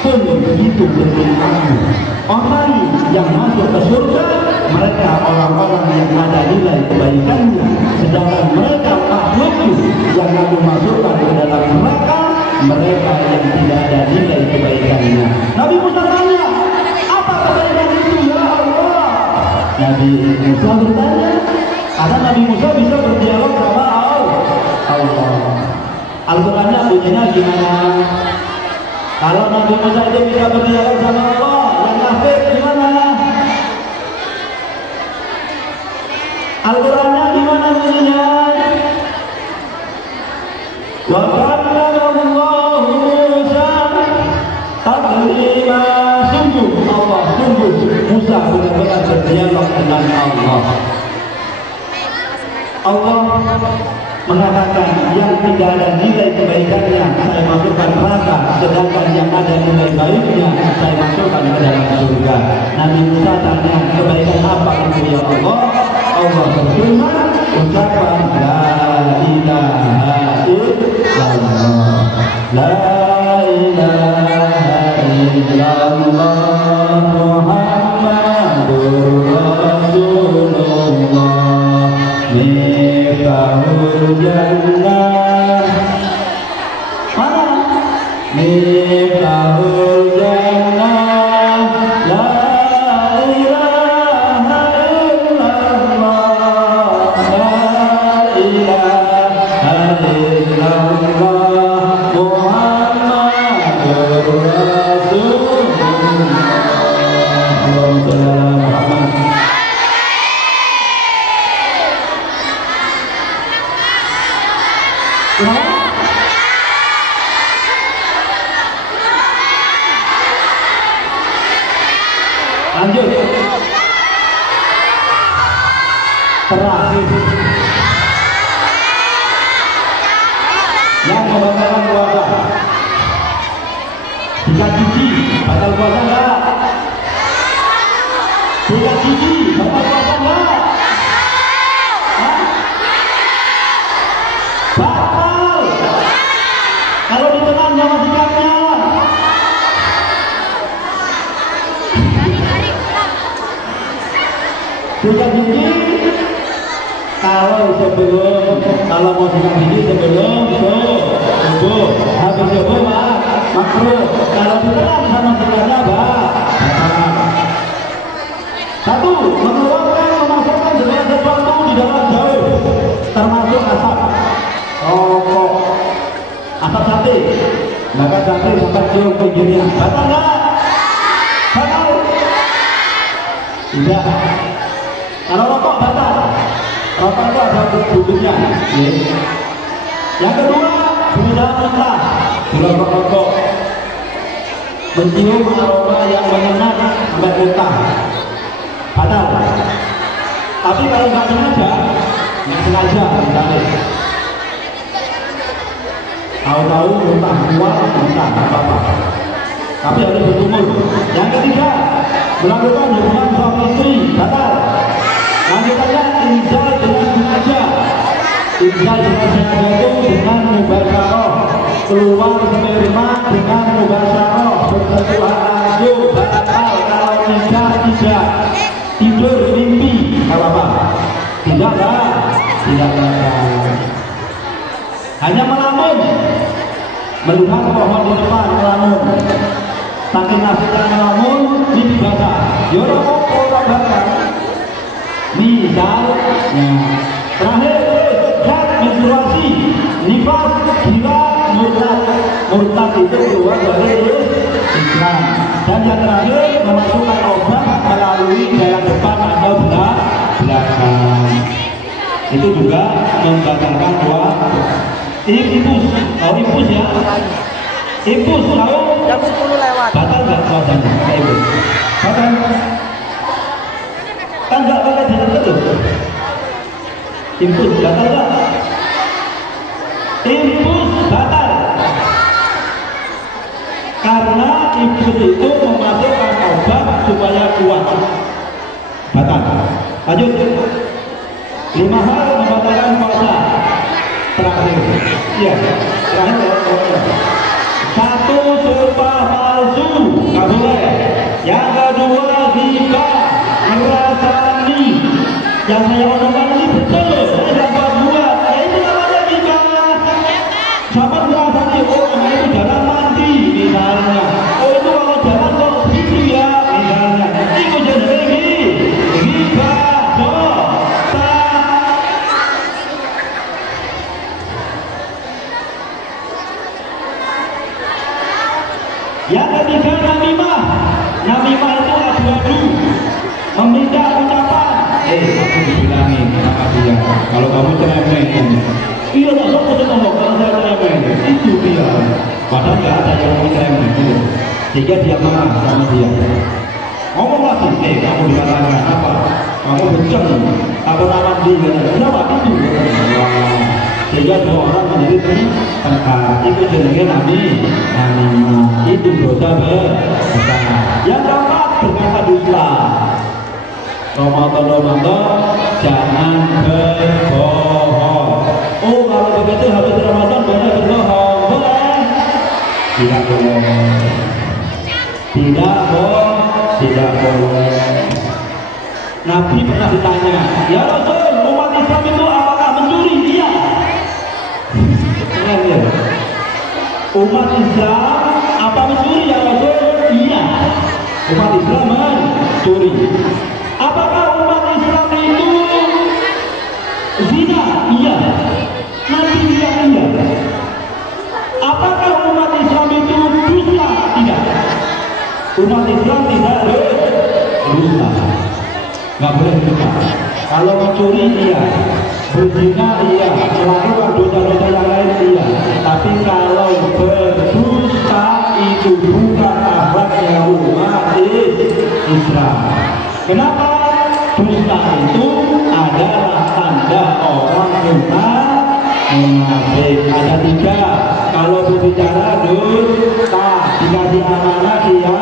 sungguh begitu berfirman-Mu, orang yang masuk ke surga mereka orang-orang yang ada nilai kebaikannya, sedangkan mereka makhluk yang aku masukkan ke dalam neraka mereka yang tidak ada nilai kebaikannya. Nabi Musa tanya, apa kebaikan itu ya Allah? Nabi Musa bertanya, karena Nabi Musa bisa berdialog sama Allah. Al-Qurannya bunyinya gimana? Kalau Nabi Musa itu bisa berdialog sama Allah, yang kafir gimana? Al-Qurannya gimana bunyinya? Wa kallama Musa taklima. Sungguh Allah, sungguh Musa benar-benar berdialog dengan Allah. Allah mengatakan yang tidak ada nilai kebaikannya saya masukkan neraka, sedangkan yang ada nilai baiknya saya masukkan ke dalam surga. Nabi Musa tanya, kebaikan apa itu ya Allah? Allah berfirman, ucapkan la ilaha illallah, la ilaha illallah Muhammadur Rasulullah. Miftahul Jannah, mana? Miftahul Jannah, la ilaha illallah, la ilaha illallah Muhammadur Rasulullah. Lanjut. Terakhir yang membatalkan puasa, sikat gigi batal puasa enggak? Sikat gigi batal puasa enggak? Batal kalau ditelan sama sikatnya. Sikat gigi kalau mau sikat gigi sebelum subuh, habis subuh makruh. Kalau ditelan sama sikatnya batal. Satu, mengeluarkan memasukkan segala sesuatu di dalam jauh, termasuk asap rokok, asap sate, maka sate sampai cium pinggirnya, batal nggak? Batal? Tidak. Kalau rokok batal, rokok itu ada bubuknya. Yang kedua, berusaha mentah, bulan rokok, mencium aroma yang menyengat sampai muntah, batal. Tapi kalau nggak sengaja misalnya, tahu-tahu muntah keluar, muntah nggak apa-apa. Tapi harus berumur. Yang ketiga, melakukan hubungan suami istri, batal. Lanjutannya inzal dengan sengaja. Inzal dengan sengaja itu dengan mubasyarah, keluar sperma dengan mubasyarah, bersentuhan langsung, batal. Kalau tidak, tidur mimpi, apa? Tidak batal. Hanya melamun, melihat pohon di depan melamun, saking nasiknya melamun, mimpi basah. Yoro orang bakar. Misalnya, terakhir zat menstruasi, nifas, gila, murtad itu keluar dari Islam. Dan yang terakhir memasukkan obat melalui jalan depan atau belakang. Itu juga membatalkan puasa. Impus, tahu impus ya? Impus tahu? Jam 10 lewat. Batal nggak puasanya? Pakai impus? Batal? Kan nggak pakai jalan terus. Impus batal nggak? Impus batal. Lanjut. 5 hal membatalkan puasa. Terakhir. Iya, terakhir. 1 sumpah palsu, nggak boleh. Yang kedua ghibah, merasani. Yang saya omongkan ini betul, saya dapat buat. Ya itu namanya ghibah. Sama merasani, oh itu jalan mandi misalnya. Oh itu kalau jalan kok gitu ya misalnya. Itu jadi lagi ghibah. Yang ketiga namimah. Namimah itu adu-adu, meminta ucapan. Aku dibilangin sama dia, kalau kamu ceremehin. Iya tak sopo ngomong kalau saya ceremehin. Itu dia. Padahal nggak ada yang mau ceremehin. Sehingga dia marah sama dia. Ngomong lagi, kamu dikatakan apa? Kamu benceng. Apa nama dia? Kenapa itu? Sehingga 2 orang menjadi tengkar. Itu jenenge namimah. Itu dosa besar. Yang keempat berkata dusta. Ramadan jangan berbohong. Oh kalau begitu habis Ramadan boleh berbohong? Boleh? Tidak boleh. Tidak boleh. Nabi pernah ditanya, ya Rasul, umat Islam itu apakah mencuri? Iya. Ya. Umat Islam apa mencuri ya Rasul? Iya. Umat Islam mencuri. Apakah umat Islam itu zina? Iya. Nabi bilang iya. Apakah umat Islam itu dusta? Tidak. Umat Islam tidak dusta. Nggak boleh dusta. Kalau mencuri iya. Berzina iya, melakukan dosa-dosa yang lain iya, tapi kalau berdusta itu bukan akhlaknya umat Islam. Kenapa? Dusta itu adalah tanda orang munafik. Ada 3. Kalau berbicara dusta, dikasih amanah dia.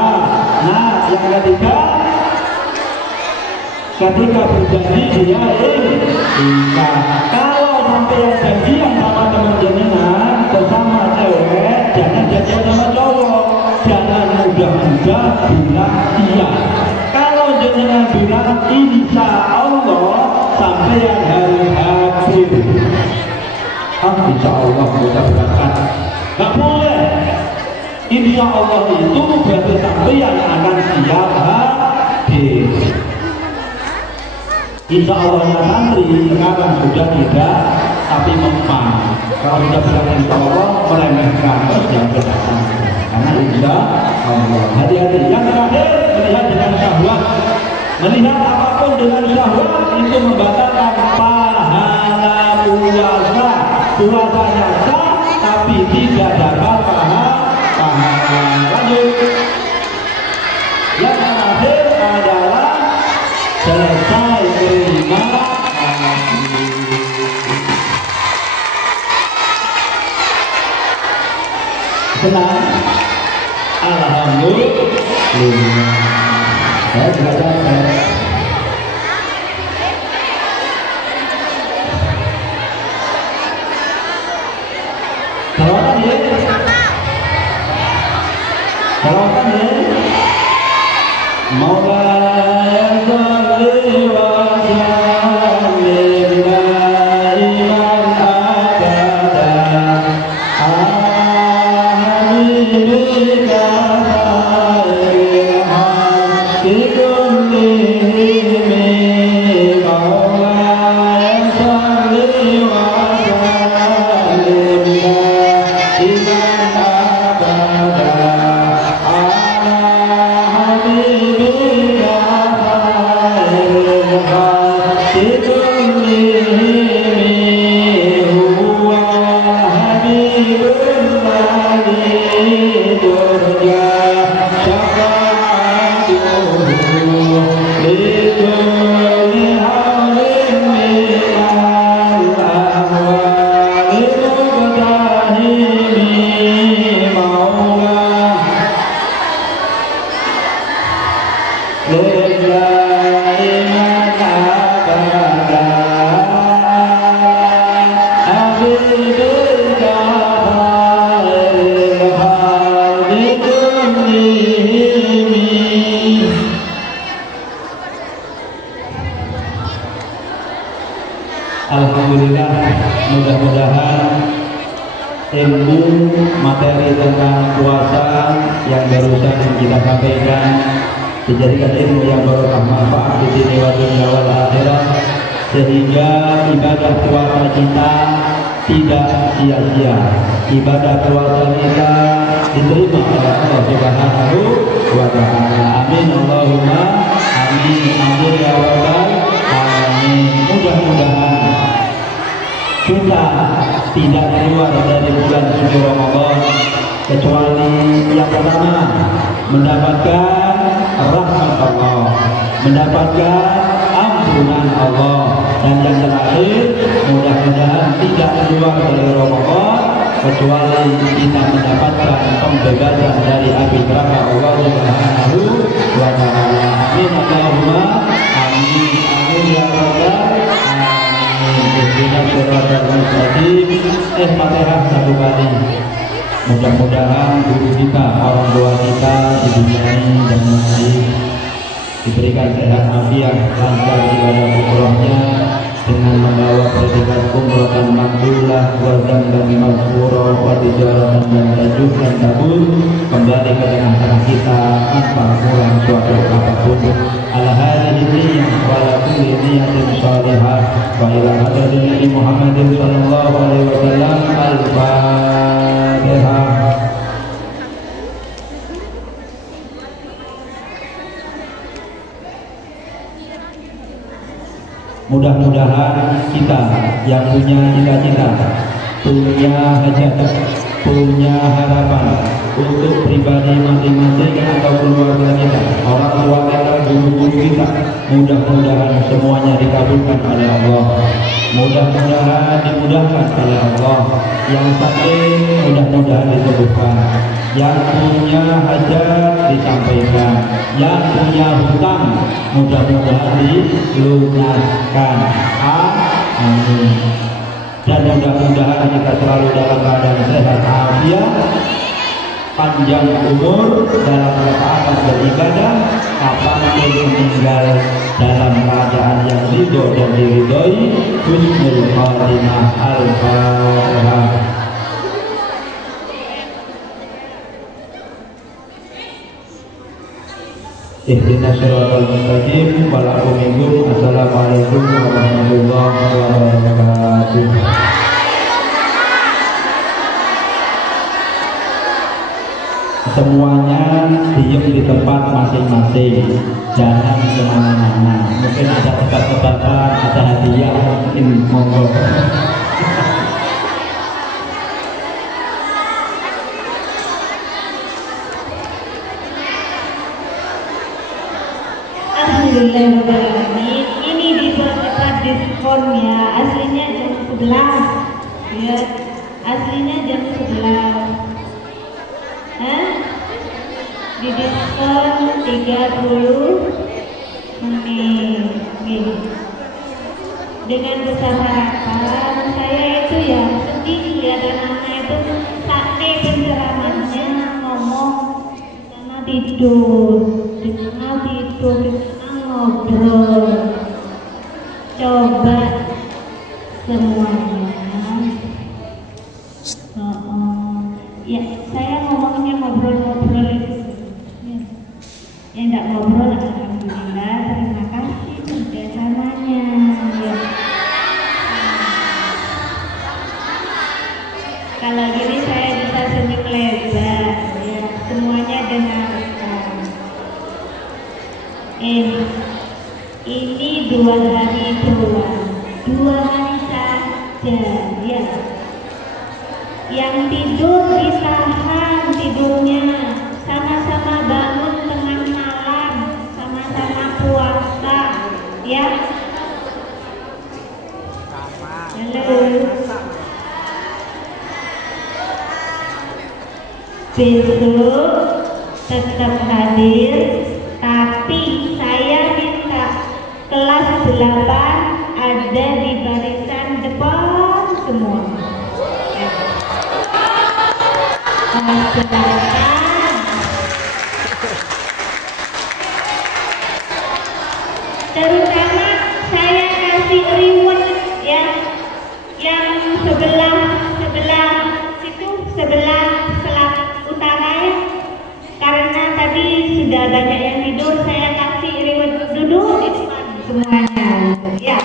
Nah, yang ketiga, ketika berjanji dia kalau sampai yang janjian sama teman jenengan bersama cewek, jangan janjian sama cowok, jangan mudah-mudah bilang iya. Kalau jenengan bilang insya Allah sampai yang harus hadir. Insya Allah kita berangkat. Gak boleh. Insya Allah itu berarti sampai yang akan siap hadir. Insya Allahnya santri sekarang sudah tidak, tapi mempan. Kalau sudah bilang insya Allah meremehkan terus yang berkata. Karena insya Allah hati-hati. Yang terakhir melihat dengan syahwat. Melihat apapun dengan syahwat itu membatalkan pahala puasa. Puasanya sah tapi tidak dapat pahala. Lanjut. Yang terakhir adalah selesai terima kasih. Senang? Alhamdulillah. Saya juga capek. Salawatan ya? Salawatan ya? Maulaya salli wa sallim daiman abada habibika khairil haqqi kullihim. Maulaya salli wa sallim daiman abada Lillahi ma Alhamdulillah, mudah-mudahan ilmu materi tentang puasa yang barusan kita sampaikan dijadikan ilmu yang barokah manfaat di sini wa dunya wal akhirah, sehingga ibadah puasa kita tidak sia-sia. Ibadah puasa kita diterima oleh Allah Subhanahu wa taala. Amin Allahumma amin. Amin ya rabbal alamin. Mudah-mudahan kita tidak keluar dari bulan suci Ramadan kecuali yang pertama mendapatkan rahmat Allah, mendapatkan ampunan Allah, dan yang terakhir mudah-mudahan tidak keluar dari Ramadan kecuali kita mendapatkan pembebasan dari api neraka Allah Subhanahu wa taala. Amin Allahumma amin. Amin ya rabbal Fatihah satu kali. Mudah-mudahan guru kita, orang tua kita di dunia ini dan nanti diberikan sehat afiat, lancar ibadah umrohnya dengan membawa predikat umroh dan makbulah, wazan dan maghfurah, wa tijaratan dan tajuk dan tabur kembali ke tengah-tengah kita tanpa kurang suatu apapun. Ala hadhihi niyyah wa ala kulli niyyatin shalihah wa ila hadratin Nabi Muhammadin sallallahu alaihi wasallam. Al-Fatihah. Mudah-mudahan kita yang punya cita-cita, punya hajat, punya harapan untuk pribadi masing-masing atau keluarga kita, orang tua kita, guru-guru kita, mudah-mudahan semuanya dikabulkan oleh Allah. Mudah-mudahan dimudahkan oleh Allah. Yang sakit mudah-mudahan disembuhkan. Yang punya hajat disampaikan. Yang punya hutang mudah-mudahan dilunaskan. Amin. Dan mudah-mudahan kita selalu dalam keadaan sehat afiat, panjang umur dalam ketaatan beribadah, kapanpun meninggal dalam keadaan yang ridho dan diridhoi. Husnul khatimah. Al-Fatihah. Ihdinas siratal mustaqim. Assalamualaikum warahmatullahi wabarakatuh. Semuanya diam di tempat masing-masing, jangan kemana-mana. Mungkin ada tebak-tebakan, ada hadiah, mungkin monggo. Alhamdulillahirrahmanirrahim. Ini dipercepat diskonnya. Aslinya jam 11 ya. Aslinya jam 11. Di diskon 30 menit. Dengan besar harapan saya itu ya sedih lihat anak-anak itu sakti penceramahnya ngomong sama tidur, ngobrol. Coba semuanya ya, saya ngomongnya ngobrol-ngobrol itu ya, enggak ngobrol. Alhamdulillah, terima kasih kerjasamanya ya. Kalau gini saya bisa senyum lebar ya, semuanya dengarkan. Ini 2 hari doang, 2 hari saja ya. Yang tidur ditahan tidurnya, sama-sama bangun tengah malam, sama-sama puasa ya. Halo. Besok tetap hadir, tapi saya minta kelas 8 ada di barisan depan semua. Kelas 8. Terutama saya kasih reward ya, sebelah selat utara ya. Karena tadi sudah banyak yang tidur, saya kasih reward duduk di depan semuanya. Ya.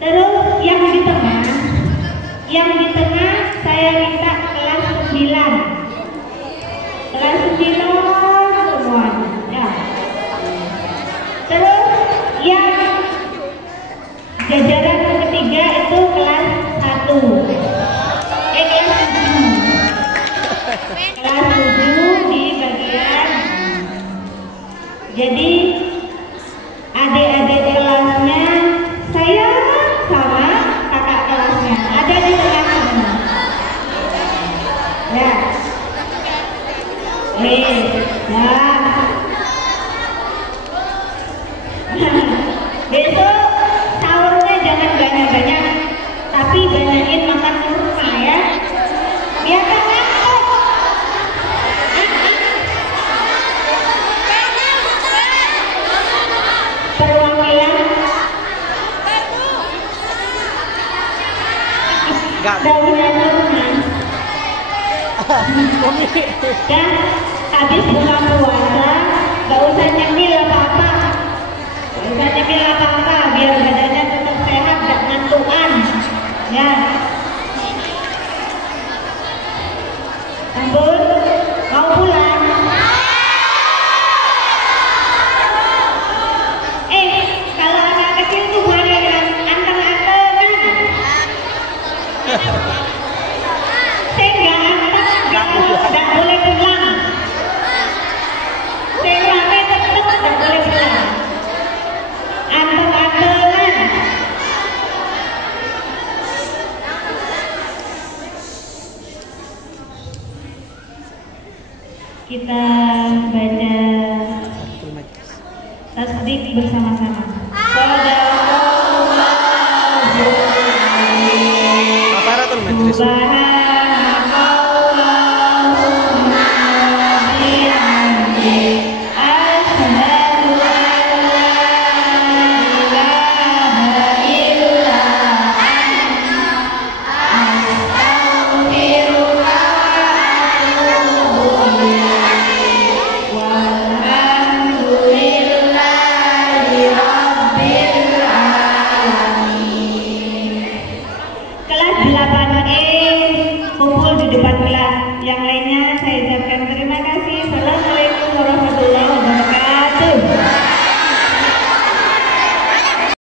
Terus yang di tengah saya minta kelas 9. Kelas 9 semuanya. Ya. Terus yang jajaran ketiga itu kelas 1. Kelas 7 di bagian. Jadi adik-adik kelasnya saya sama kakak kelasnya ada di tengah sana. Ya. Besok sahurnya jangan banyak-banyak, tapi banyakin makan kurma ya. Biar kan ngantuk. Perwakilan daunnya kurma. Dan habis buka puasa, gak usah nyemil apa-apa. Biar badannya tetap sehat, gak ngantukan. Ya. Ampun, mau pulang? Kalau anak kecil tuh mana yang anteng-antengan? Saya nggak anteng, nggak boleh pulang. Saya rame tetap nggak boleh pulang. Anteng-antengan. Kita baca tasbih bersama-sama. Aparatul majlis.